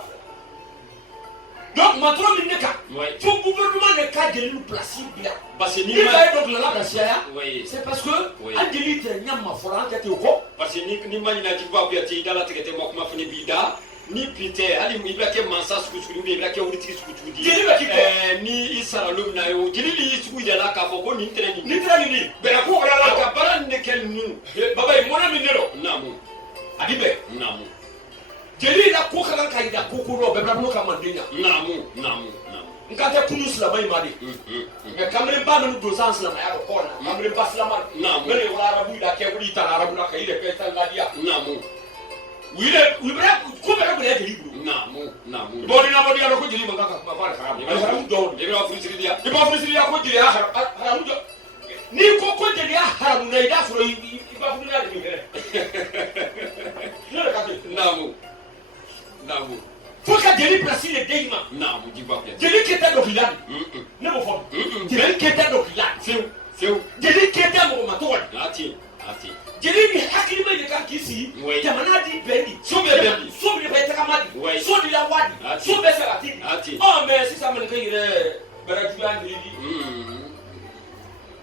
donc ma trop min ka faut gouvernement ne ka jeli place bien parce que ni ma donc la brasia c'est parce que andeli te nyama fora ka te ko parce que ni ma ina jiba ko yati dala tegete mo kuma fini bida ni pite hali mu ibake mansa suku bi ibake wuriti suku di jeli ba kiko ni isara lumna yo jeli li suku de la ka fo ko ni tere ni bela ko ala la ka baran de kel nu baba e mona mi nero namu adibe namu jeli la ko kala ka ida ko ko ro be bla no ka mandenya namu nkate kunu silama imadi me kamre ba no do sans silama ya ko na kamre ba silama mele wala arabu da ke wuri ta arabu na ka ile pe ta ladia namu wibra ko be ko le jeli bro namu bodi na bodi ala ko jeli manga ka ma fara haram ala haram do de ba frisiri dia ko jeli haram do ni ko jeli haram na ida furo iba furo na ni hele namu faut que jeli place le deima namu jigba pe jeli keta do hilal ne mo fo jeli keta do hilal seu jeli keta mo ma to ati jeli ni hakili ma yeka kisi jamana di bendi so be ta kamadi so di la wadi so be sa ati oh mais si ça me kayire bara juan di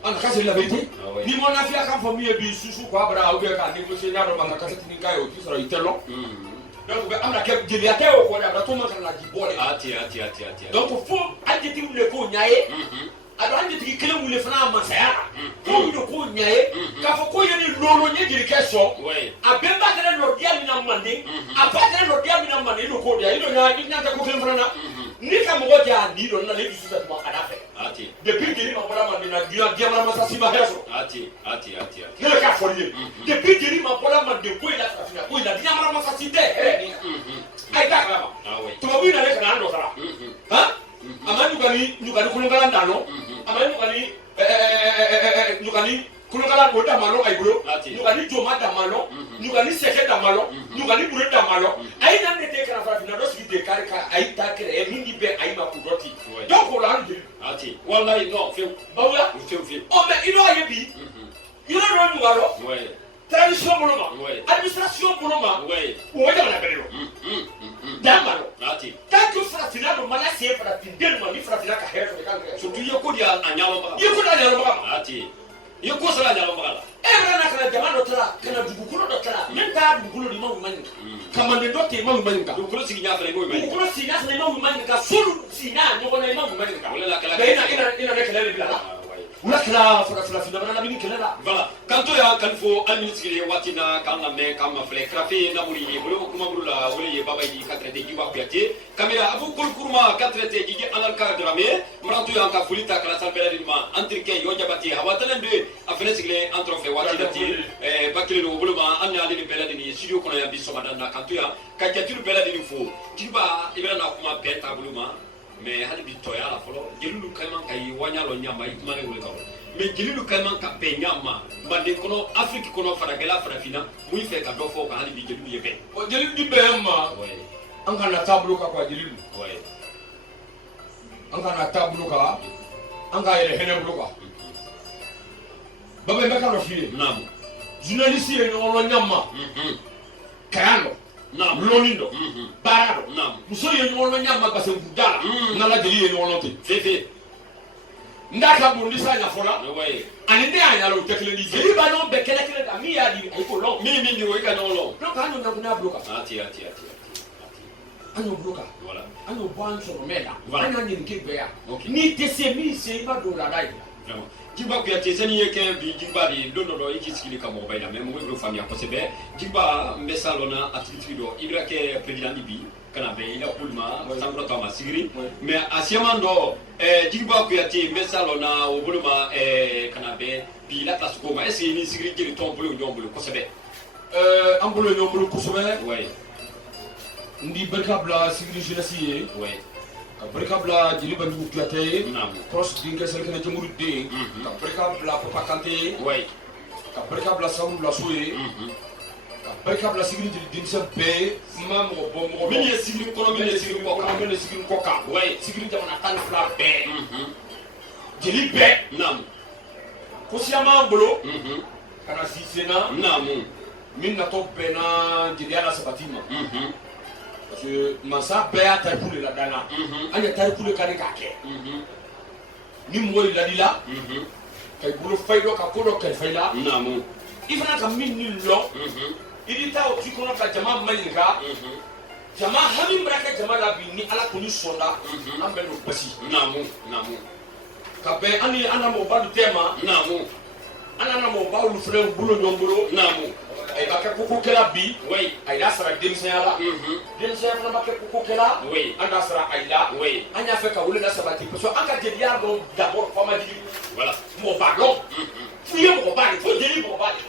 an ka c'est la vérité ni mon afia kan fo mi e bi susu ko abra o be ka négocier na do ma ka kasati ni kayo ti soro itelo donc be amna ke jeli ate o ko da to man kan la di bolé ati donc faut adjectif le ko nyaaye ado adjectif kele mu le fana masaya ko do ko nyaaye ka fo ko yeni lolo nye jeli keso abemba tele no dia mi na mande apatele no dia mi na mande no ko dia ido nya ni nyanta ko kele fana ni ka mo dia ni do na le bisu ta mo ada fe depuis jeli ma bola mande na dia mara masasi ba heso ati ne ka fo ni depuis jeli ma bola mande ko ila fina ko ila dia mara masasi de ai ka kala to mo ina le kana ndo kala ha amani nyugani kulungala ndano amani nyugani kulungala ko da malo ay bro nyugani joma da malo nyugani seke da malo nyugani bure da malo ay nan ne te kana fa fina do sigi de kare ka ay ta kere e mingi be ay ma ku doti donc ko la ndi ati wallahi no fe bawla fe o me ino aye bi ino do nyugalo tradition boloma administration boloma o da na belo damalo ati tanto fratina do mala se fratina do mali fratina ka hero de kan surtout yeko dia anyalo ba yeko da anyalo ba ati yeko sala anyalo ba na kana jamano tara kana dugukulo do tara menta dugukulo di mawu mani kamande do te mawu mani ka dugukulo sigi nya fere mawu mani dugukulo sigi nya mawu mani ka sulu sina nyoko na mawu mani ka wala la kala ina ne kala bila wala kala fura fina na bini kala voilà kanto ya kanfo alministre wati na kanga me kama fle krafi na muri bolo kuma burula wole baba yi katre de giwa piati kamera abu kul kurma katre te gigi alal ka drame mrantu ya ka fulita kala salbela ma antrike yo jabati hawatalen de afene sigle antrofe wati dati bakile no bolo ma anna ali bela de studio kono ya biso madana kanto ya ka jatiru bela de fo jiba ibra na kuma beta bolo ma mais hadi bi toya la folo jelilu kayman kay wanyalo nyamba itmane wole kaw mais jelilu kayman ka pe nyamba bande kono afrique kono fara gela fara fina muy fe ka do fo ka hadi bi jelilu yebe o jelilu di bemma an kana tablo ka kwa jelilu an kana tablo ka an ka yele hene blo ka baba mbaka no file nam journaliste ye no nyamba kayano lonindo barado muso ye nyolo nyamba base ngudala ngala jeli ye nyolo te fefe ndaka bundi sanya fola ani ndi anya lo tekele di jeli ba no be kele da mi ya di ay ko lo mi ndi wo ka nyolo no ka no na bloka ati anyo bloka voilà anyo bon so meda anya ni nke be ya ni tese mi se ba do la dai vraiment jiba ko yate seni yeke bi jiba di londo do ikisikili ka mo bayna même mo do famia ko sebe jiba mbesalona activité do ibrake président bi kana be ila kulma sambro tama sigri mais asiamando jiba ko yate mbesalona o buluma kana be bi la place ko ma est ni sigri jeli ton bulu nyombulu ko sebe ambulo nyombulu ko sebe ouais ndi berkabla sigri jeunesse ouais Berkabla jeli bandu kuyate nam cross dinga sel kana jamuru de berkabla papa kante ouais berkabla sawu la soye berkabla sigri dinsa be mam mo bo mini sigri kono mini sigri ko ka ouais sigri jamana tan fla be jeli be nam ko siama bolo kana sisena nam min na to be na jeli ala sabatima parce que masa be ya tay pour la dana anya tay pour le kane ka ke ni moy la dila kay bulu faydo ka ko do kay fayla nam ifana ka min ni lo idi taw ti kono ka jama malinga jama hami braka jama la bi ni ala koni sonda an bɛ no basi namu ka bɛn ani ana mo ba du tema namu ana mo ba olu fɛnɛ bolo ɲɔgɔn bolo namu ay ba kɛ koko kɛla bi oui ay da sara denmisɛnya la denmisɛnya fana ba kɛ koko kɛla oui an da sara ay la oui an y'a fɛ ka wele la sabati parce que an ka jeliya dɔn d'abord fama jigi voilà mɔgɔ ba dɔn f'u ye mɔgɔ ba de fo jeli mɔgɔ ba de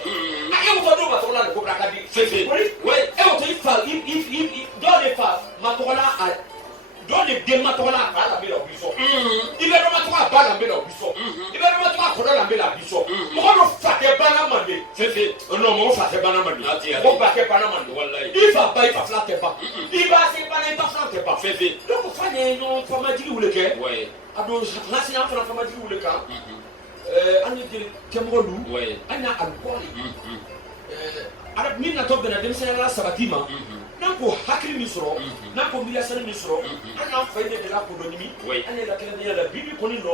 a ye mɔgɔ dɔw ma tɔgɔ la de ko bila ka di fefe oui e o to i fa dɔw de fa ma tɔgɔ la a dɔw de den ma tɔgɔ la a fa la bɛ la o bi sɔn i bɛ dɔ ma tɔgɔ a ba la bɛ la o bi sɔn i bɛ dɔ ma tɔgɔ a kɔrɔ la bɛ la a bi sɔn mɔgɔ dɔ fa tɛ bana mande fefe non mɔgɔ fa tɛ bana mande mɔgɔ ba tɛ bana mande wallahi i fa ba i fa fila tɛ ban i ba se bana i ba fila tɛ ban fefe donc fa ne ɲɔgɔn fama jigi wele kɛ ouais a don n ka sin an fana fama jigi wele kan an ye jeli cɛmɔgɔ lu ouais an y'a alukɔli min natɔ bɛnna denmisɛnniya la sabati ma n'an ko hakili min sɔrɔ n'an ko miiriyasani min sɔrɔ an n'an fa ye de la ko dɔ ɲini an ye lakɛlɛdenya la bibi kɔni dɔ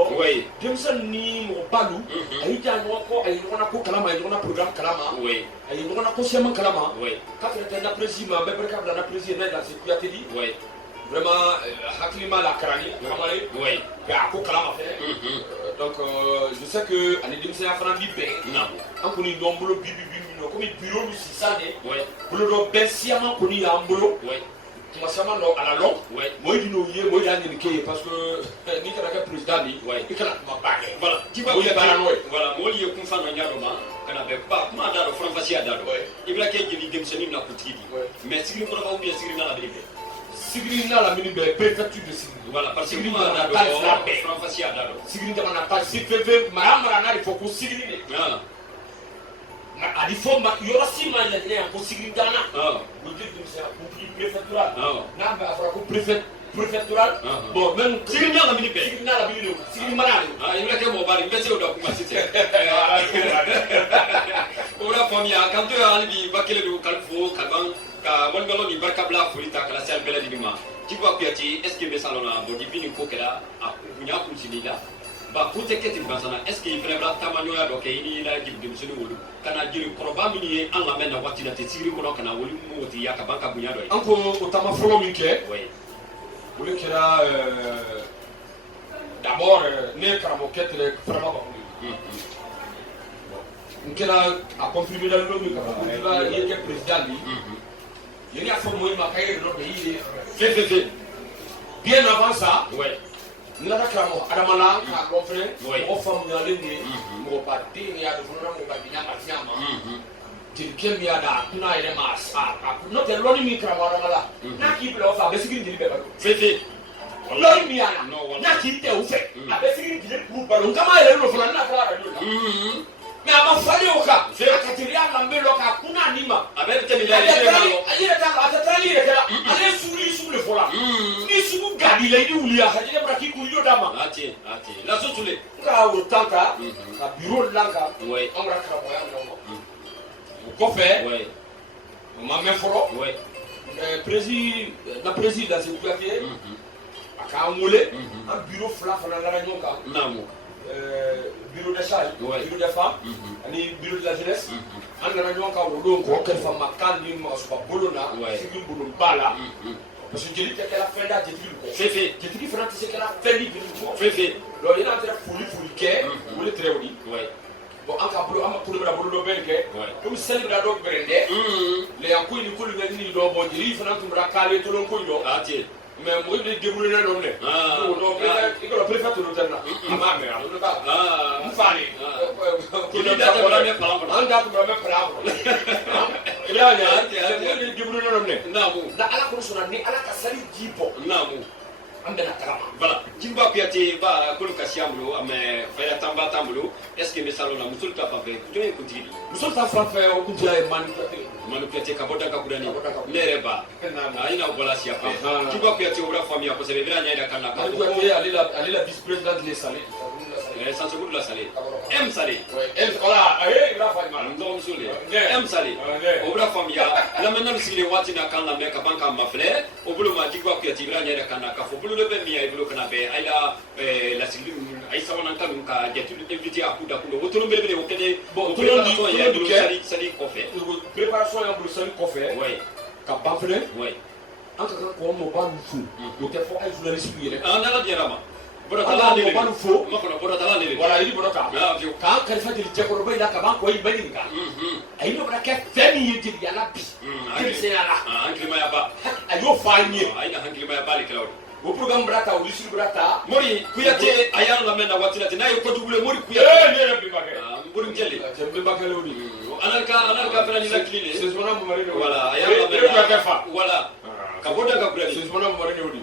denmisɛnnin ni mɔgɔ balu a y'i ja ɲɔgɔn kɔ a ye ɲɔgɔn na ko kalama a ye ɲɔgɔn na programme kalama a ye ɲɔgɔn na ko sɛman kalama k'a fɛnɛ tɛ na prési ma n bɛ barika bila na prési ye n'a ye lanse kuyate di vraiment hakili ma la karani kamale a ko kalama fɛnɛ donc je sais que ani denmisɛnniya fana bi bɛn an kɔni ɲɔgɔn bolo bibi komi bureau lu sisan de bolo dɔ bɛɛ siyaman kɔni y'an bolo kuma caman dɔ a la lɔn mɔyi di n'o ye mɔyi y'a ɲini k'e ye parce que n'i kana kɛ président de ye i kana kuma ba kɛ voilà jiba mɔyi baara n'o ye voilà mɔyi ye kun fan dɔ ɲa dɔ ma ka na bɛn ba kuma da dɔ faranfasiya da dɔ i bɛna kɛ jeli denmisɛnnin na kuntigi di mais sigiri kɔrɔbaw ou bien sigiri n'a lamini bɛɛ sigiri n'a lamini bɛɛ préfecture de sigiri voilà parce que sigiri kuma da dɔ faranfasiya da dɔ sigiri jamana ta si fɛn mara n'a de fɔ ko sigiri de a di fɔ ma yɔrɔ si ma ɲɛ yan ko sigiri gana o de denmisɛnya kuntigi préfectoral n'a bɛ a fɔra ko préfectoral bon même sigiri n'a lamini bɛɛ sigiri n'a lamini de sigiri mara de i bɛna kɛ mɔgɔba de n bɛ se o da kuma sisan o bɛna faamuya kan to yan hali bi ba kelen don kalifu fo kaban ka walimalɔ ni barikabila foli ta kala se bɛɛ lajɛlen ma jiba kuyate est ce que bɛ salon na bon depuis nin ko kɛra a bonya kunsili la ba ko tɛ kɛ ten gansan na est ce que i fana bɛna taamaɲɔgɔnya dɔ kɛ i ni la jeli denmisɛnnin wolo ka na jeli kɔrɔba minnu ye an lamɛn na waati la tɛ sigiri kɔnɔ ka na wuli mun ti ya ka ban ka bonya dɔ ye an ko o taama fɔlɔ min kɛ o de kɛra d'abord ne ye karamɔgɔkɛ tigɛ farama ba kun n kɛra a confirmé la don min ka fɔ ko i ye kɛ président de ye y'a fɔ mɔgɔw ma k'a ye dɔ kɛ i ye fefe bien avant ça n nana karamɔgɔ adama la k'a dɔn fɛnɛ mɔgɔ faamuyalen de ye mɔgɔ baden de y'a dɔn fana mɔgɔ baden y'a marifa ma jelikɛ min y'a da a kun n'a yɛrɛ ma n'o tɛ lɔnni min karamɔgɔ adama la n'a k'i bila o fɛ a bɛ sigiri jeli bɛɛ balo fefe lɔnni min y'a la n'a k'i tɛ o fɛ a bɛ sigiri jeli kuru balo n kama yɛrɛ n'o fana n'a kɛra arajo la mais a ma falen o kan a ka jeliya lanbe lɔ k'a kun n'a ni ma a bɛ tɛmɛ la a yɛrɛ t'a la a tɛ taali yɛrɛ kɛra ale ye sugu de fɔ la ni sugu gadi la i ni wuli a ka jɛgɛ bara k'i kun i y'o d'a ma laso tule n ka o temps ta ka bureau dilan kan an kɛra karamɔgɔya ɲɔgɔn ma o kɔfɛ o ma mɛn fɔlɔ na prési Lase Kuyate a k'an wele an bureau fila fana nana ɲɔgɔn kan bureau de charge bureau de femmes ani bureau de la jeunesse an nana ɲɔgɔn kan o don k'o kalifa ma kan ni masuba bolo na sigiri bolo ba la parce que jeli tɛ kɛra fɛn da jetigi kɔ fefe jetigi fana tɛ se kɛra fɛn di jeli kɔ fefe donc i n'a tɛ foli kɛ o de tɛrɛ o di bon an ka bolo an ma kolo bɛna bolo dɔ bɛɛ kɛ komi seli bɛna dɔ bɛrɛndɛ lɛyan ko in ni kolo bɛ ɲini dɔ bɔn jeli fana tun bɛna k'ale tolon ko in dɔ mais mɔgɔ de débrouillé na dɔn dɛ i ka préfet tolu tɛ na a m'a mɛn a tolu t'a la n fa de jeli da tɛ bɔra mɛ palan kɔnɔ an da tun bɛ palan kɔnɔ i y'a ye mɔgɔ de débrouillé na dɔn dɛ na ala kɔni sɔnna ni ala ka sali ji bɔ an bɛna tagama voilà Djiba Kuyate ba kolo kasi an bolo mais fɛɛrɛ t'anba t'an bolo est ce que n bɛ salon na muso ta fan fɛ jɔn ye kuntigi di muso ta fan fɛ o kuntigi ye Manu Kuyate ka bɔ Dankakudani ne yɛrɛ ba a ina bɔla siya fɛ Djiba Kuyate o b'a faamuya kosɛbɛ i bɛna ɲɛ yira kan na Manu Kuyate ale la vice présidente de Salé Sansegoudou la Salé M Salé voilà i b'a faamuya n dɔgɔmuso le M Salé o b'a faamuya lamɛnnaw sigilen waati na kan lamɛn ka ban k'a mafilɛ o bolo ma Djiba Kuyate i bɛna ɲɛ yira kan na k'a fɔ bolo dɔ bɛ min ye i bolo kana bɛn a la lasigili ninnu a ye sabanan ta ninnu ka jɛtulu invité a k'u da kun o tolon belebele o kɛlen o préparation yɛrɛ bolo sali kɔfɛ préparation y'an bolo sali kɔfɛ ka ban fɛnɛ an ka kan ko mo ba nu fu o te fo ay journaliste yi rek an dala dira ma bora ala tala mo le ba nu fo ma kono bora tala le wala yi bora ka ah fi ka kalifa jeli je ko bay la ka ban ko yi bani ka ay no bra ke femi yi jeli ya la bi ke se ya la an klima ya ba ayo fa ni ay na han klima ya ba le klaw o programme brata o lisu brata mori kuyate ayan la mena watina te nay ko dubule mori kuyate ne rabbi ba ke mori jelle tembe ba ke lewdi anarka fana ni la klile c'est sona mo mari wala ayan la mena fa wala ka boda ka brali c'est sona mo mari lewdi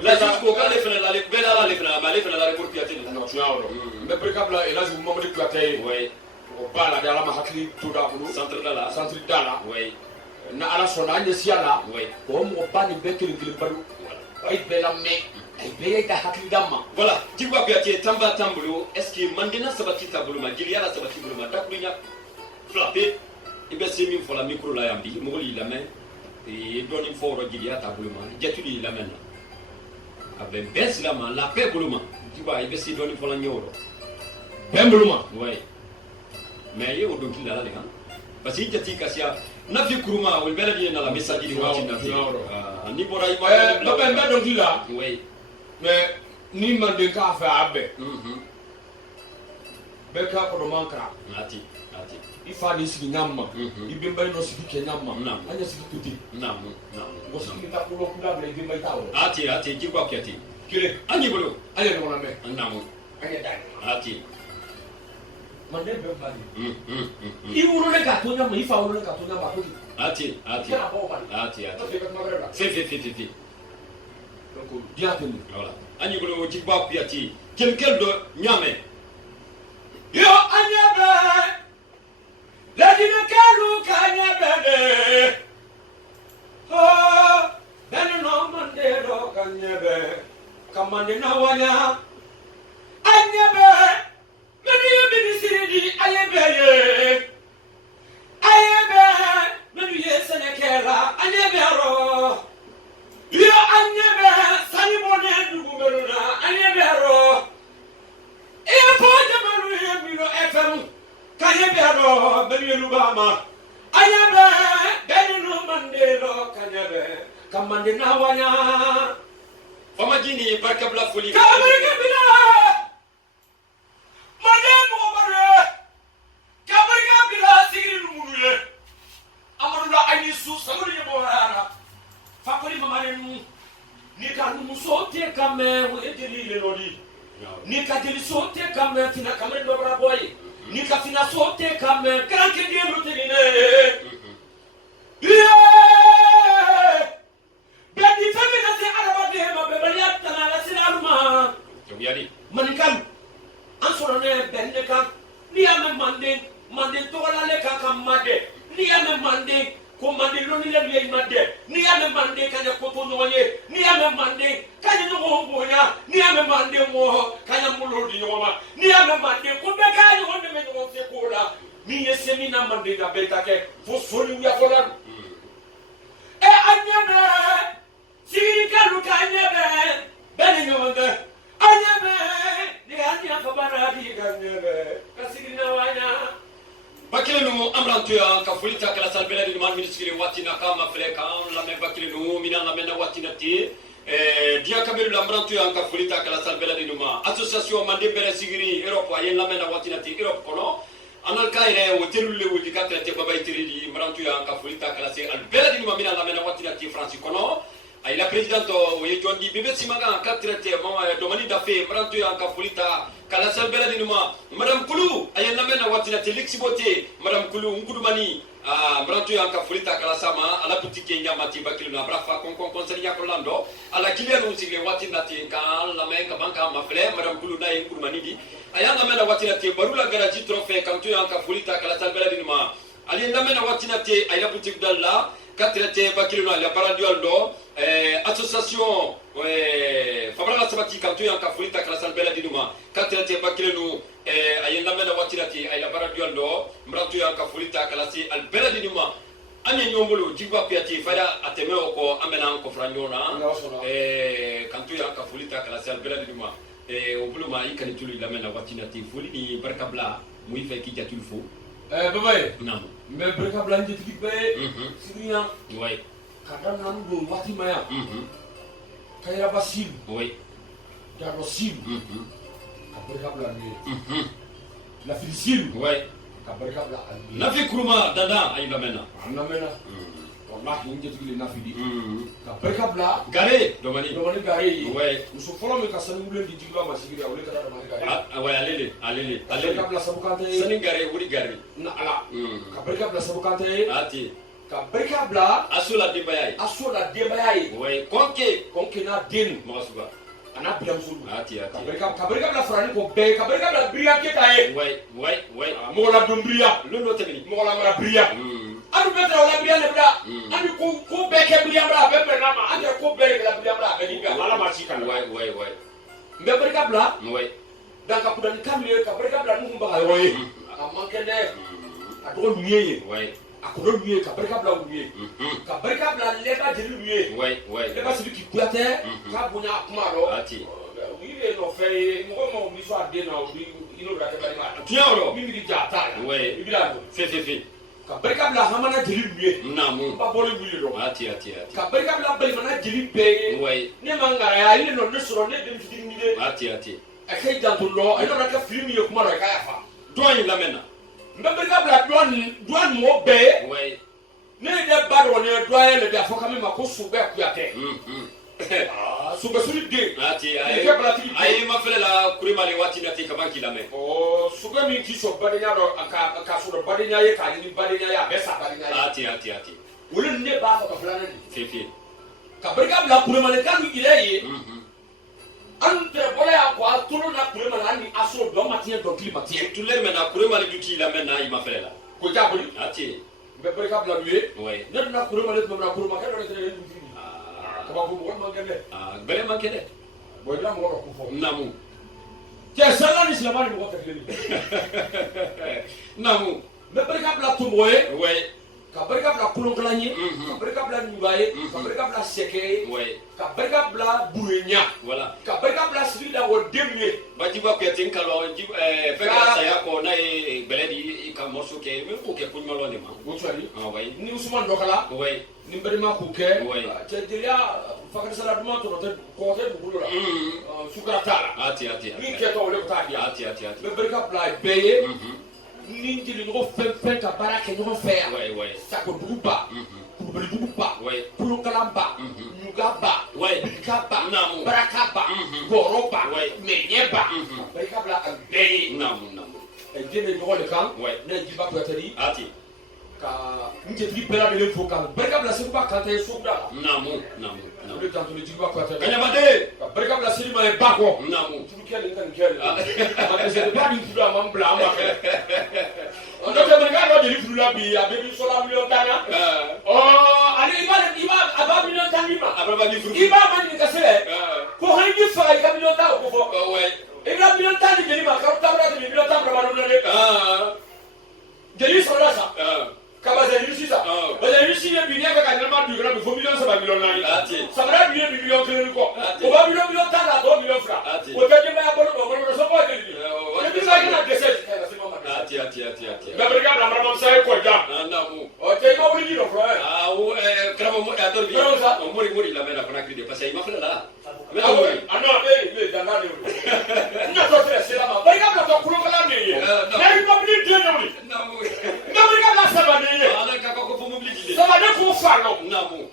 la jusqu'au cas les fana la le bela la le fana ma le fana la pour kuyate no tu yawo me prekabla elazi mo mari kuyate ouais o bala dala ma hakli to da bulu centre dala centre dala ouais na ala sona nya siala ouais ko mo bani be kele balu ay bela me ay be da hakli damma voilà jigwa kuyate tamba tambulo est-ce que mandina sabati tabulu ma jili ala sabati bulu ma takunya frappé ibe semi fo la micro la yambi mo li la main et doni fo ro jili ata bulu ma jetuli la main abe bes la ma la paix bulu ma jigwa ibe si doni fo la nyoro bembulu ma ouais mais yo do kila la kan parce que jati kasia na fi kuruma wal beladi na la message di wati na fi ni bora ima do ben be do kila ouais mais ni man de ka fa abe be ka ko do mankra ati ifa ni sigi nyamma ibe mbay no sigi ke nyamma Nam. anya sigi tuti nam go sigi ta ko ko da le ibe mbay tawo ati jigwa kuyate kile anyi bolo ale no na me nam anya dai ati man de be mbali i wuro le ka to nyamma ifa wuro le ka to nyamma ko ati ya bo mbali ati ke ka magreba fi donc dia tenu voilà anyi bolo jigwa kuyate quelqu'un de nyame yo anya be ladina kalu kanya be oh ben no mande do kanya be kamande na wanya anya be meni ministry di ayebe meni yesene kera anya be ro yo anya be sani bone dugu meluna anya be ro e po de melu ye milo fm kanya be ro meni lubama anya be ben no mande do kanya be kamande na wanya fama jini barka bla foli kabarika bila mande mo bare kabarika bila sigiri numule amadu la ani su samuri ye borara fakori mamare ni ka musote kame wo edeli le lodi ni ka deli sote kame fina kame do bra boy ni ka fina sote kame kranke de lutenine bedi femina se araba de ma be bali atana la silaluma yari manikan an soro ne benne kan ni ame mande to wala le kan kan made ni ame mande ko mande lo ni le ye made ni ame mande kanya ko to no ye ni ame mande kanya no bonya ni ame mande mo kanya mulo di nyoma ni ame mande ko be kanya wonde me no se ko la ni ye semina mande da beta ke fo soli ya folan e anyame sirika lu kanyebe bene nyonde anyebe ni anya fabara di kanyebe kasigina wanya bakilenu amrantuya ka folita kala salbela di man ministre watina kama fleka la me bakilenu mina la mena watina ti dia kabelu amrantuya ka folita kala salbela di numa association mande bere sigiri europe ayen la mena watina ti europe kono anal kaire wotelu le wudi katra te baba itiridi amrantuya ka folita kala se albela di numa mina la mena watina ti france kono ay la presidente oye jondi bebe simaga katra te mama domani dafe amrantuya ka folita kala salbela di numa madame kulu ayen la mena watina ti lixibote madame kulu ngudumani mrantu yanka fulita kala sama ala butike nyamati bakilu na brafa kon konseri ya kolando ala kilianu sigle watina ti kan la men ka banka mafle madame kulu na ngudumani di ayanga mena watina ti barula garaji trophée kantu yanka fulita kala salbela di numa ali na mena watina ti ayla butike dalla katrete bakilu na la barandiol do association fabrala sabati kantu yanka fulita kala salbela di numa katrete bakilu ayenda mena watirati ay la baradiol do mrantu yanka fulita kala si al beladi numa anye nyombolo jigwa piati fada ateme ko amena ko franyona kantu yanka fulita kala si al beladi numa obuluma ikani tulu la mena watinati fuli ni barkabla muy fe ki jatul fo babaye nam me barkabla njiti be sigriya way Kadang nandu wati maya. Kaya basim. Oui. Daro sim. Kabarika bla ni. La filicile. Oui. Kabarika bla. Nafi kuruma dada ayi lamena. Anamena. Wallahi nje tugile nafi di. Kabarika bla. Gare domani. Domani gare. Oui. Muso folo me kasani wulen di jigla masigiri awle kada domani gare. Ah ouais allez. Kabarika bla sabukante. Sani gare wuri gare. Na ala. Kabarika bla sabukante. Ati. Kabarika bla. Asula dibaya. Asola debayaye. Oui. Konke Na den. masuba. Ana bilam sulu. Ati. Kabarika bla frani ko be. Kabarika bla bria ketaye. Oui. Mola dombria. Londo tebini. Mola mara bria. Anu betra wala bria le bra. Anu ko be ke bria bra be be nama. Anu ko be ke la bria bra be ni ga. Ala ma chika. Oui. Mbe barika bla. Oui. Dan ka kudan kamle kabarika bla nu mba yoye. Amankene. Adoro nyeye. Oui. Akodo nyeye kabarika bla nyeye. Kabarika bla leba jeri nyeye. Oui. Leba sibi ki kuate. Ka bunya akuma ro. Ati. Ile no fe mo mi so ade na obi ino bra ke bari ma. Tiaro. Mi mi jata. Oui. Ibila no. Fe. Kabarika bla hamana jeri nyeye. Namu. Ba bole wili ro. Ati. Kabarika bla bali mana jeri be. Oui. Ne mangara ya ile no ne soro ne dem fidi ni de. Ati. Akay jantu lo. Ino na ka film ye kuma ro ka ya fa. Doyen lamena. Mbabirika bla douane mo be. Oui. Ne de baro ne douane le da foka me mako sube kuyate. Sube suri de. Ati. Ayi mafele la kurimali wati na tika banki lame. Oh, sube mi ki so badenya ro aka so badenya ye ka ni badenya ya besa badenya. Ati. Wole ne ba fa fulana ni. Fe. Kabirika bla kurimali kan ile ye. Ante bola ya kwa tulu na kurimali ani aso do matie do kli matie. Tuler mena kurimali duti lamena ayi mafele la. Ko jabuli. Ati. Mbabirika bla luye. Oui. Ne na kurimali do na kurimali ka do ne ni. Kaba ko mo mangane. Bele mankede. Boy la mo ko fo. Namu. Te sala ni sila mo ko kafeli. Namu. Mbabirika bla tumboye. Oui. Kabarika bla kulonglanye. Kabarika bla nyugaye. Kabarika bla seke. Oui. Kabarika bla burenya. Voilà. Kabarika bla sida wo demye. Bajiba ko tin kalo feka saya ko na e beledi ka morso ke me ko ke kunmalo ne ma. Go chari. Oui. Ni Usman dokala. Oui. Ni berima ku ke. Oui. Te dilia fakar sala duma to te ko te bulo la. Sukara tala. Ati. Ni ke to le ko ta dia. Ati. Mbabirika bla beye. Ni jeli no fen ka baraka no fe. Oui. Sako duguba. Kuruba. Oui. Kulonkalamba. Nyugaba. Oui. Bikaba. Namu. Barakaba. Goroba. Oui. Menyeba. Barika bla albeye. Namu. Ejene no le kan. Oui. Ne jiba ko tadi. Ati. Ka nje tri bela de fo kan. Barika bla se ba kan te sobda. Namu. Le tanto le jiba ko tadi. Kanya bade. Barika bla se ma e bako. Namu. Tu kele kan kele. Ma se ba di fula ma bla ma. On doit regarder de fula bi abebi sola million tana. Oh, ali iba aba million tana ma. Ababa bi furu. Iba man ni kasele. Ko hangi fa ka million tana ko fo. Oui. Iba million tana ni ma ka tabra de million tana ma no le. Jeli sola sa. Kaba ze yusi sa. Ba ze yusi ne bi ne ka na ma du gra bi fo million sa ba million nani. Ati. Sabra bi ne bi million kele ko. O ba million tana do million fra. O te je ma ko so ko de ni. O bi sa ki na dese ka na se ma. Ati. Mbabirika bla mara mam sa ko ja. Namu. O te ma wuri no fro. Krama mo ador bi. Mori la mena kona kride parce que ma fela la. Mais Ah oui, ah non, le dana le. N'a pas fait c'est là-bas. Barika bla to kulo kala ne. Na yi mo bi de no ni. Namu. Mbabirika bla sa ba ne. Ala ka ko mo mobiliser. Ça va ne ko fa no. Namu.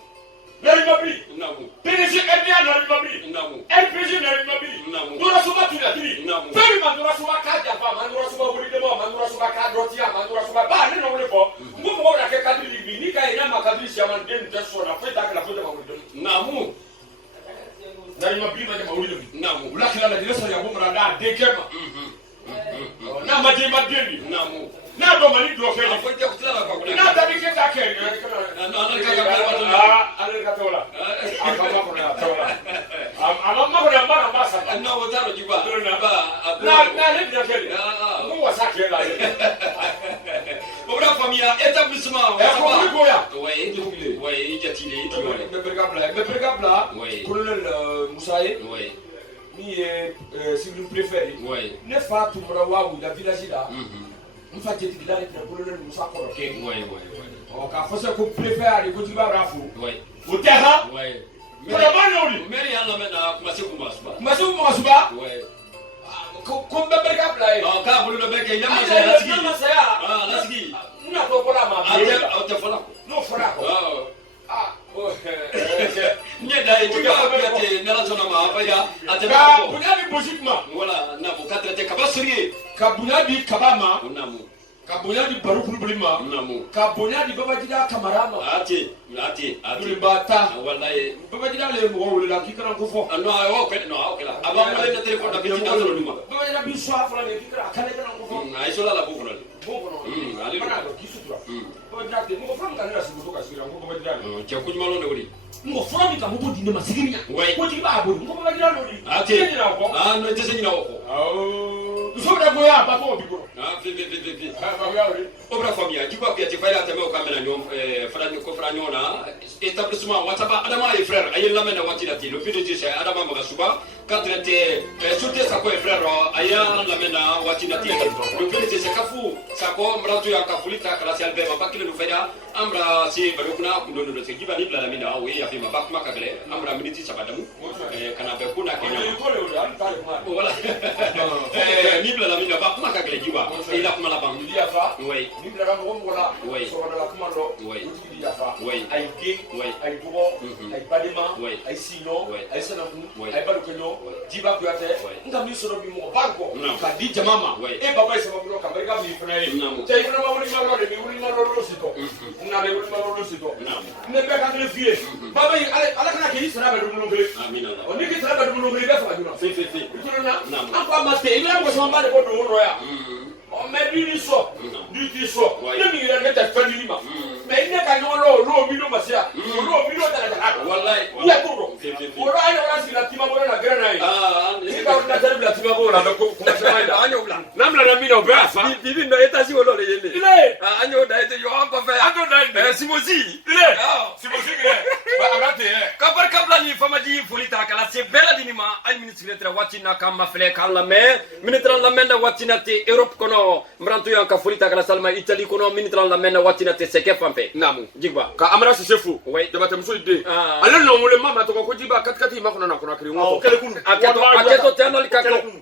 Na yi mo bi. Namu. PDG Edia na yi mo bi. Namu. LPG na yi mo bi. Namu. Dora so ba tu na tri. Namu. Femi ma dora so ba ka ja fa, ma dora so ba wuri de mo, ma dora so ba ka doti ya, ma dora so ba ba ne no le fo. Ngo mo na ke kadri bi ni ka ina ma kadri si ama den de so na fe ta ka la fe ta ma wuri de. Namu. Na yi mo bi ma de ma wuri de. Namu. Ula kila la diresa ya bomra da de kema. Na ma je ma de ni. Namu. Na do mani do fe ni. Apo je kutla la kwa kuna. Na ta bi ke ta ke ni. Ana ka wa to. Ale ka tola. Akama ko na tola. Ama ko na ma sa. Na wo taro jiba. Ba. Na le bi ke ni. Mo wa sa ke la. Bobra famia établissement. E ko ni ko ya. Oui, jatile ti wala. Mbabirika bla. Oui. Colonel Moussaye. Oui. Mi est civil préfet. Oui. Ne fa tumra wa wu la village là. Mfa jeti gilari na colonel Moussa ko ke. Oui. k'a fɔ se ko préfet ani kotigiba b'a fo ouais o tɛ han ouais kɔlɔba y'o maire y'an lamɛn na kuma se kun ma suba kuma se mɔgɔ suba ouais ko n bɛ barika bila ye k'a bolo dɔ bɛ kɛ ɲɛ masaya lasigi ɲɛ masaya lasigi n na ko bɔra ma aw tɛ fɔla ko n'o fɔra ko n ye da ye k'i b'a fɔ ten n'ala sɔnna ma a fa ya a tɛ ka bɔ bonya di bosi kuma voilà n'a fɔ k'a tɛ kaba siri ye ka bonya di kaba ma o naamu ka bonya di baro kulubali ma naamu ka bonya di babajida kamara ma a tɛ ba ta walayi babajida le mɔgɔ welela k'i kana ko fɔ non a y'o kɛ non a y'o kɛla a b'a wele ne téléphone na k'i ti da sɔrɔ olu ma babajida b'i sɔn a fɔlɔ de k'i kana a kana ko fɔ a ye sola la bon kɔnɔ de bon kɔnɔ ale mana dɔn k'i sutura babajida tɛ mɔgɔ fɔlɔ min ka ne ka sigi so ka sigi la n ko babajida de cɛ ko ɲuman de o de mɔgɔ fɔlɔ min ka moto di ne ma sigi min Ouais. ko tigi b'a boli n ko babajida de o de a tɛ ɲinɛ o kɔ non i tɛ se ɲinɛ o kɔ muso bɛ goya a ba tɔgɔ b'i bolo fi bagoya o de o bɛna faamuya ji ko kuyate fayira tɛmɛ o ka mɛna ɲɔgɔn ko fara ɲɔgɔn na établissement wataba adama ye frère a ye lamɛn na waati la ten le PDG c'est adama maga suba cadre tɛ sote sako ye frère a y'a lamɛn na waati la ten le PDG c'est kafu sako mrantu ya ka foli ta kalasi albert ma bakile no fayda amra si baro kuna kundo no se giba ni bila mina o ye yafi ma bakuma ka gele amra miniti sabadamu kana be kuna kenya voilà ni bila la mina bakuma ka gele giba ila kuma la bang yafa oui ni bila mɔgɔ mɔgɔ la Oui. sɔgɔmada la kuma dɔ Oui. o tigi yafa Oui. a ye den Oui. a ye dɔgɔ a ye balima Oui. a ye sinɔ Oui. a ye sanankun Oui. a ye balokɛɲɔ Oui. jiba kuyatɛ Oui. n ka min sɔrɔ bi mɔgɔ b'a kɔ Non. k'a di jama ma Oui. e baba ye sababu dɔ ka barika min fana ye Non. cɛ i fana ma wuli ɲuman dɔ de bɛ wuli ɲuman dɔ sitɔ n nana wuli ɲuman dɔ sitɔ Non. ne bɛɛ ka kelen f'i ye baba ye ala kana k'i sara bɛ dumuni kelen amina ɔ ni k'i sara bɛ dumuni kelen i bɛ faga joona fi i tulona Non. an ko a ma ten i bɛna mɔgɔ caman ba de bɔ dongo dɔ yan mɛ n'i ni sɔ Non. n'i t'i sɔ Oui. ne min yɛrɛ ne tɛ fɛn di ma mɛ i ne ka ɲɔgɔn lɔ olu minnu ma se yan olu minnu tɛ ka wallahi u yɛ ko Fi. dɔn o la an yɛrɛ sigila timabolo la gɛrɛ n'a ye ah i ka ordinateur bila timabolo la bɛ ko kuma caman ye la an y'o bila n'an bila min na o bɛɛ y'a fa bibi dɔ étage o dɔ de ye ne ile an y'o da ite ɲɔgɔn kɔfɛ an t'o da yen dɛ simosi ile sibosi kɛ a ka ten yɛ ka barika bila ni famaji foli ta kala se bɛɛ lajɛlen ma hali ministre tɛ waati na k'an ma filɛ k'an lamɛn ministre lamɛn na waati na tɛ Europe kɔnɔ mrantu yan ka foli ta kala salma Italie kɔnɔ ministre lamɛn na waati na tɛ sɛgɛ fan fɛ naamu jigba ka amara sise fo Oui. jabatɛmuso ye den Ah. ale nɔ wele ma ma tɔgɔ ko jiba katikati ma kɔnɔ na kɔnɔ kiri ŋɔ fɔ a kɛtɔ tɛ nɔli ka kɛ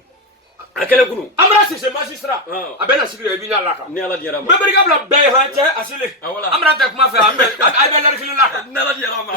a kɛlɛ kunu amara sise magistrat Ah. a bɛ na sigi la i b'i n'a la kan ni ala diyara ma bɛɛ barika bila bɛɛ ye han cɛ a sele Ah, voilà. amara tɛ kuma fɛ a bɛ lɛri kelen la kan ni ala diyara ma